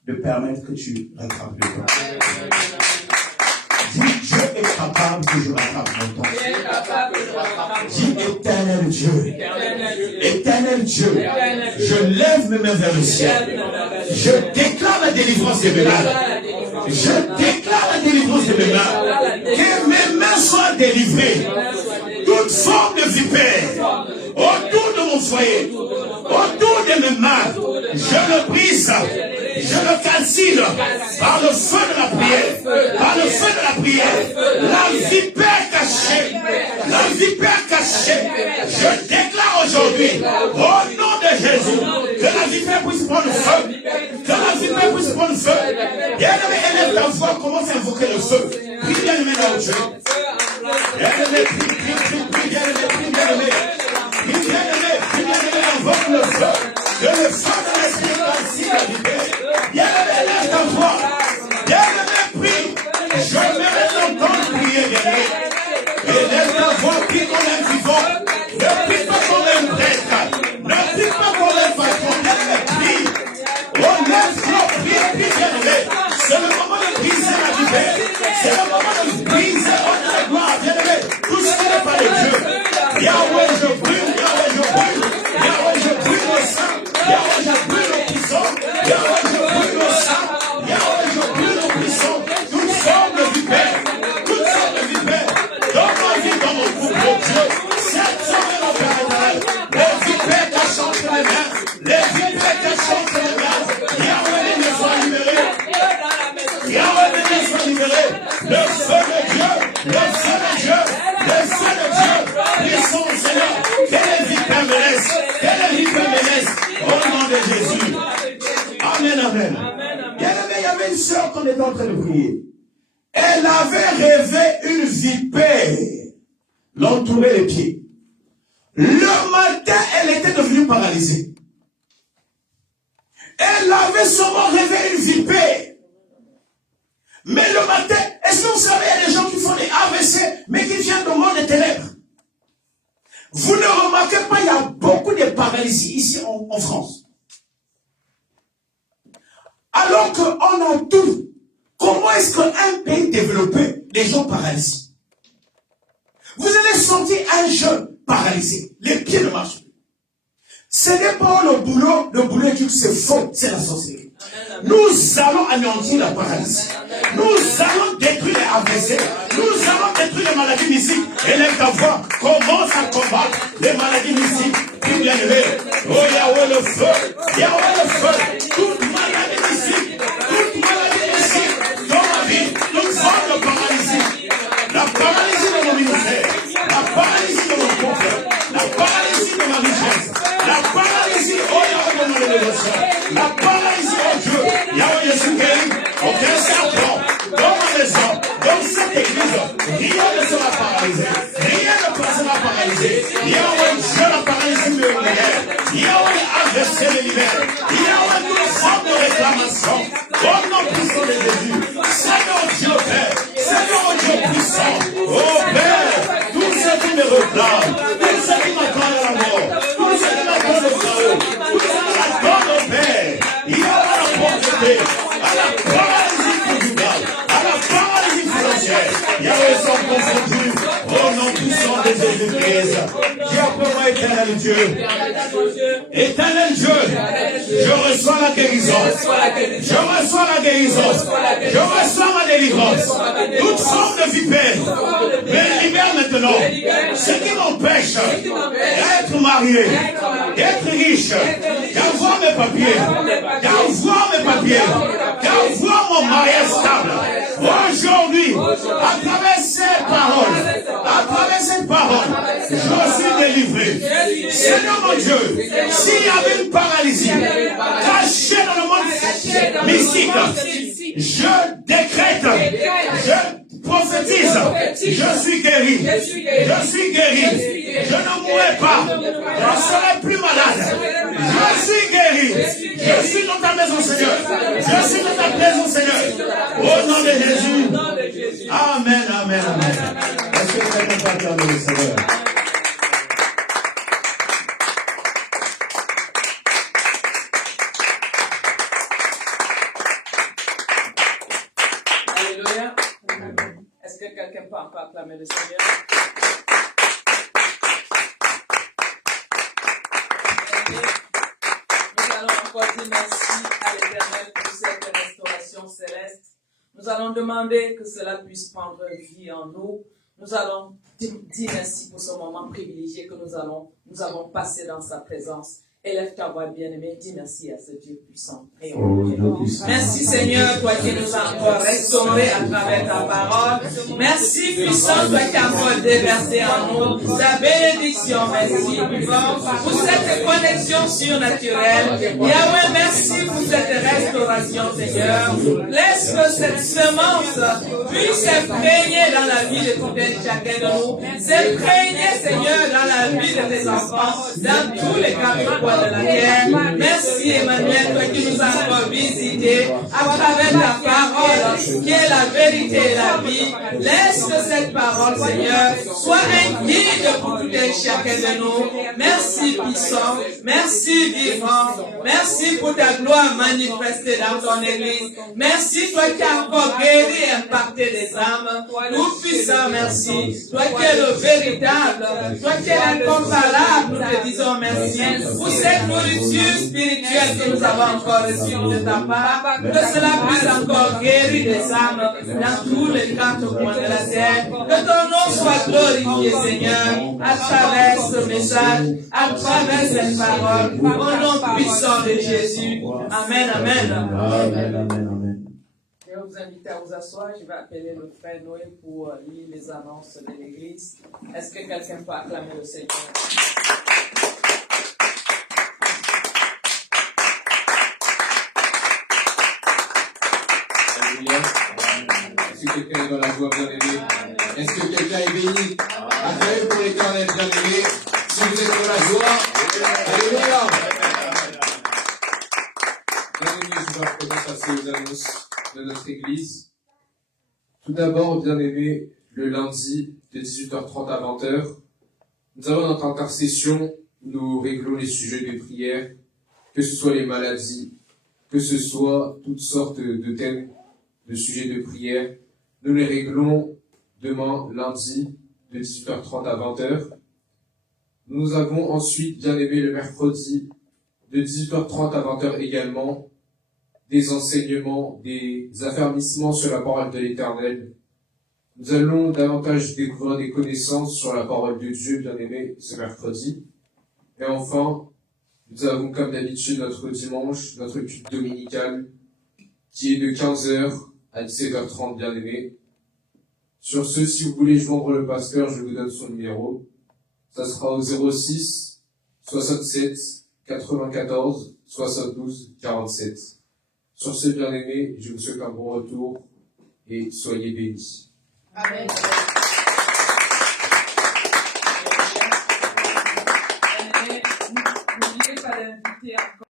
de permettre que tu rattrapes le temps. Dis, Dieu est capable que je rattrape mon temps. Dis, éternel Dieu. Éternel Dieu. Je lève mes mains vers le ciel. Je déclare la délivrance de mes mains. Je déclare la délivrance de mes mains. Que mes mains soient délivrées. Toute forme de vipère autour de mon foyer, autour de mes mains, je le brise, je le calcine par le feu de la prière, par le feu de la prière. La vipère cachée, je déclare aujourd'hui, au nom de Jésus, que la vipère puisse prendre feu, que la vipère puisse prendre feu. Bien-aimé, élève ta voix, commence à invoquer le feu. Prie bien-aimé dans Dieu. Bien-aimé, prie, bien-aimé, invoque le feu. Que le feu de l'esprit calcine la vipère. Bien-aimé, lève ta voix. Bien-aimé, prie. Je mérite d'entendre prier, bien-aimé. Et lève ta voix, prie qu'on est vivant. Ne prie pas qu'on est prêtre. Ne prie pas qu'on est patron. Bien-aimé, prie. Oh, lève-toi, prie, bien-aimé. C'est le moment de briser la vipère. C'est le moment de briser notre gloire, bien-aimé. Tout ce qui n'est pas de Dieu. Yahweh, je brûle, Yahweh, je brûle. Yahweh, je brûle le sang. Yahweh, je brûle le puissant. Yahweh, je brûle le sang. Yahweh, je brûle le puissant. Toute forme de vipère. Toute forme de vipère. Dans ma vie, dans mon couple. était en train de prier. Elle avait rêvé une vipère l'entourait les pieds. Le matin, elle était devenue paralysée. Elle avait sûrement rêvé une vipère. Mais le matin, est-ce que vous savez, il y a des gens qui font des AVC, mais qui viennent du monde des ténèbres. Vous ne remarquez pas, il y a beaucoup de paralysie ici en France. Alors qu'on a tout. Comment est-ce qu'un pays développé, les gens paralysés? Vous allez sentir un jeune paralysé. Les pieds ne marchent plus. Ce n'est pas le boulot dit que c'est faux, c'est la sorcellerie. Nous allons anéantir la paralysie. Nous allons détruire les AVC. Nous allons détruire les maladies mystiques. Et les voix commence à combattre les maladies mystiques. Puis bien élevé. Oh Yahweh le feu. Yahweh le feu. Toute maladie mystique. Toute maladie mystique. Dans ma vie, toute forme de paralysie. La paralysie de mon ministère. La paralysie de mon couple. La paralysie de ma richesse. La paralysie, oh Yahweh de mon élévation. La paralysie, oh Dieu. Yahweh, je suis guéri. Aucun serpent. Dans ma maison. Dans cette église. Rien ne sera paralysé. Rien ne sera paralysé. Yahweh, je la paralysie me libère. Yahweh, adressez les libère. Yahweh, toute forme de réclamation. Au nom puissant de Jésus. Seigneur Dieu Père. Seigneur Dieu puissant. Oh Père. Tout ce qui me réclame. Tout ce qui m'attend à la mort. Tout ce qui m'attend au chaos. Tout ce qui m'attend au Père. Yahweh, la pauvreté. À la paralysie conjugale. À la paralysie financière. Yahweh, sont confondus. Au nom puissant de Jésus-Christ. Dis après moi, éternel Dieu. Éternel Dieu. Je reçois la guérison. Je reçois la guérison. Je reçois ma délivrance. Toute forme de vipère. Me libère maintenant. Ce qui m'empêche d'être marié, d'être riche, d'avoir mes papiers, d'avoir mon mariage stable. Aujourd'hui, à travers ces paroles, je suis délivré. Seigneur mon Dieu, s'il y avait une paralysie cachée dans le monde mystique, je décrète, je prophétise, je suis guéri, je ne mourrai pas, je ne serai plus malade, je suis guéri, je suis dans ta maison Seigneur, je suis dans ta présence Seigneur, au nom de Jésus, amen, amen, amen. Est-ce que vous êtes content de le Seigneur? Alléluia. Est-ce que quelqu'un peut encore acclamer le Seigneur? Nous allons encore dire merci à l'Éternel pour cette restauration céleste. Nous allons demander que cela puisse prendre vie en nous. Nous allons dire merci pour ce moment privilégié que nous avons passé dans sa présence. Élève ta voix bien-aimée, dis merci à ce Dieu puissant. Merci Seigneur, toi qui nous as encore restaurés à travers ta parole. Merci puissant, toi qui as encore déversé en nous ta bénédiction. Merci pour cette connexion surnaturelle. Yahweh, merci pour cette restauration Seigneur. Laisse que cette semence puisse s'imprégner dans la vie de tout un chacun de nous. S'imprégner Seigneur dans la vie de tes enfants, dans tous les quatre coins de la terre. Merci Emmanuel, toi qui nous as encore visités à travers ta parole qui est la vérité et la vie. Laisse que cette parole Seigneur soit un guide pour tout un chacun de nous. Merci puissant, merci vivant, merci pour ta gloire manifestée dans ton église. Merci toi qui as encore guéri et impacté des âmes. Tout puissant, merci. Toi qui es le véritable, toi qui es l'incomparable, nous te disons merci pour cette nourriture spirituelle que nous avons encore reçue de ta part, que cela puisse encore guérir des âmes dans tous les quatre coins de la terre. Que ton nom soit glorifié, Seigneur, à travers ce message, à travers cette parole, au nom puissant de Jésus. Amen, amen. Amen, amen, amen. Je vais vous inviter à vous asseoir. Je vais appeler le frère Noé pour lire les annonces de l'église. Est-ce que quelqu'un peut acclamer le Seigneur? Alléluia. Est-ce que quelqu'un est dans la joie, bien-aimé? Est-ce que quelqu'un est béni? Acclamez pour l'Éternel, bien-aimé. Si vous êtes dans la joie, Alléluia. Bien-aimé, je vais maintenant passer aux annonces de notre Église. Tout d'abord, bien-aimé, le lundi de 18h30 à 20h, nous avons notre intercession où nous réglons les sujets de prière, que ce soit les maladies, que ce soit toutes sortes de thèmes, de sujets de prière. Nous les réglons demain, lundi, de 18h30 à 20h. Nous avons ensuite, bien aimé, le mercredi, de 18h30 à 20h également, des enseignements, des affermissements sur la parole de l'Éternel. Nous allons davantage découvrir des connaissances sur la parole de Dieu, bien aimé, ce mercredi. Et enfin, nous avons comme d'habitude notre dimanche, notre culte dominical, qui est de 15h à 17h30, bien aimé. Sur ce, si vous voulez joindre le pasteur, je vous donne son numéro. Ça sera au 06 67 94 72 47. Sur ce, bien aimé, je vous souhaite un bon retour et soyez bénis. Amen. N'oubliez pas d'inviter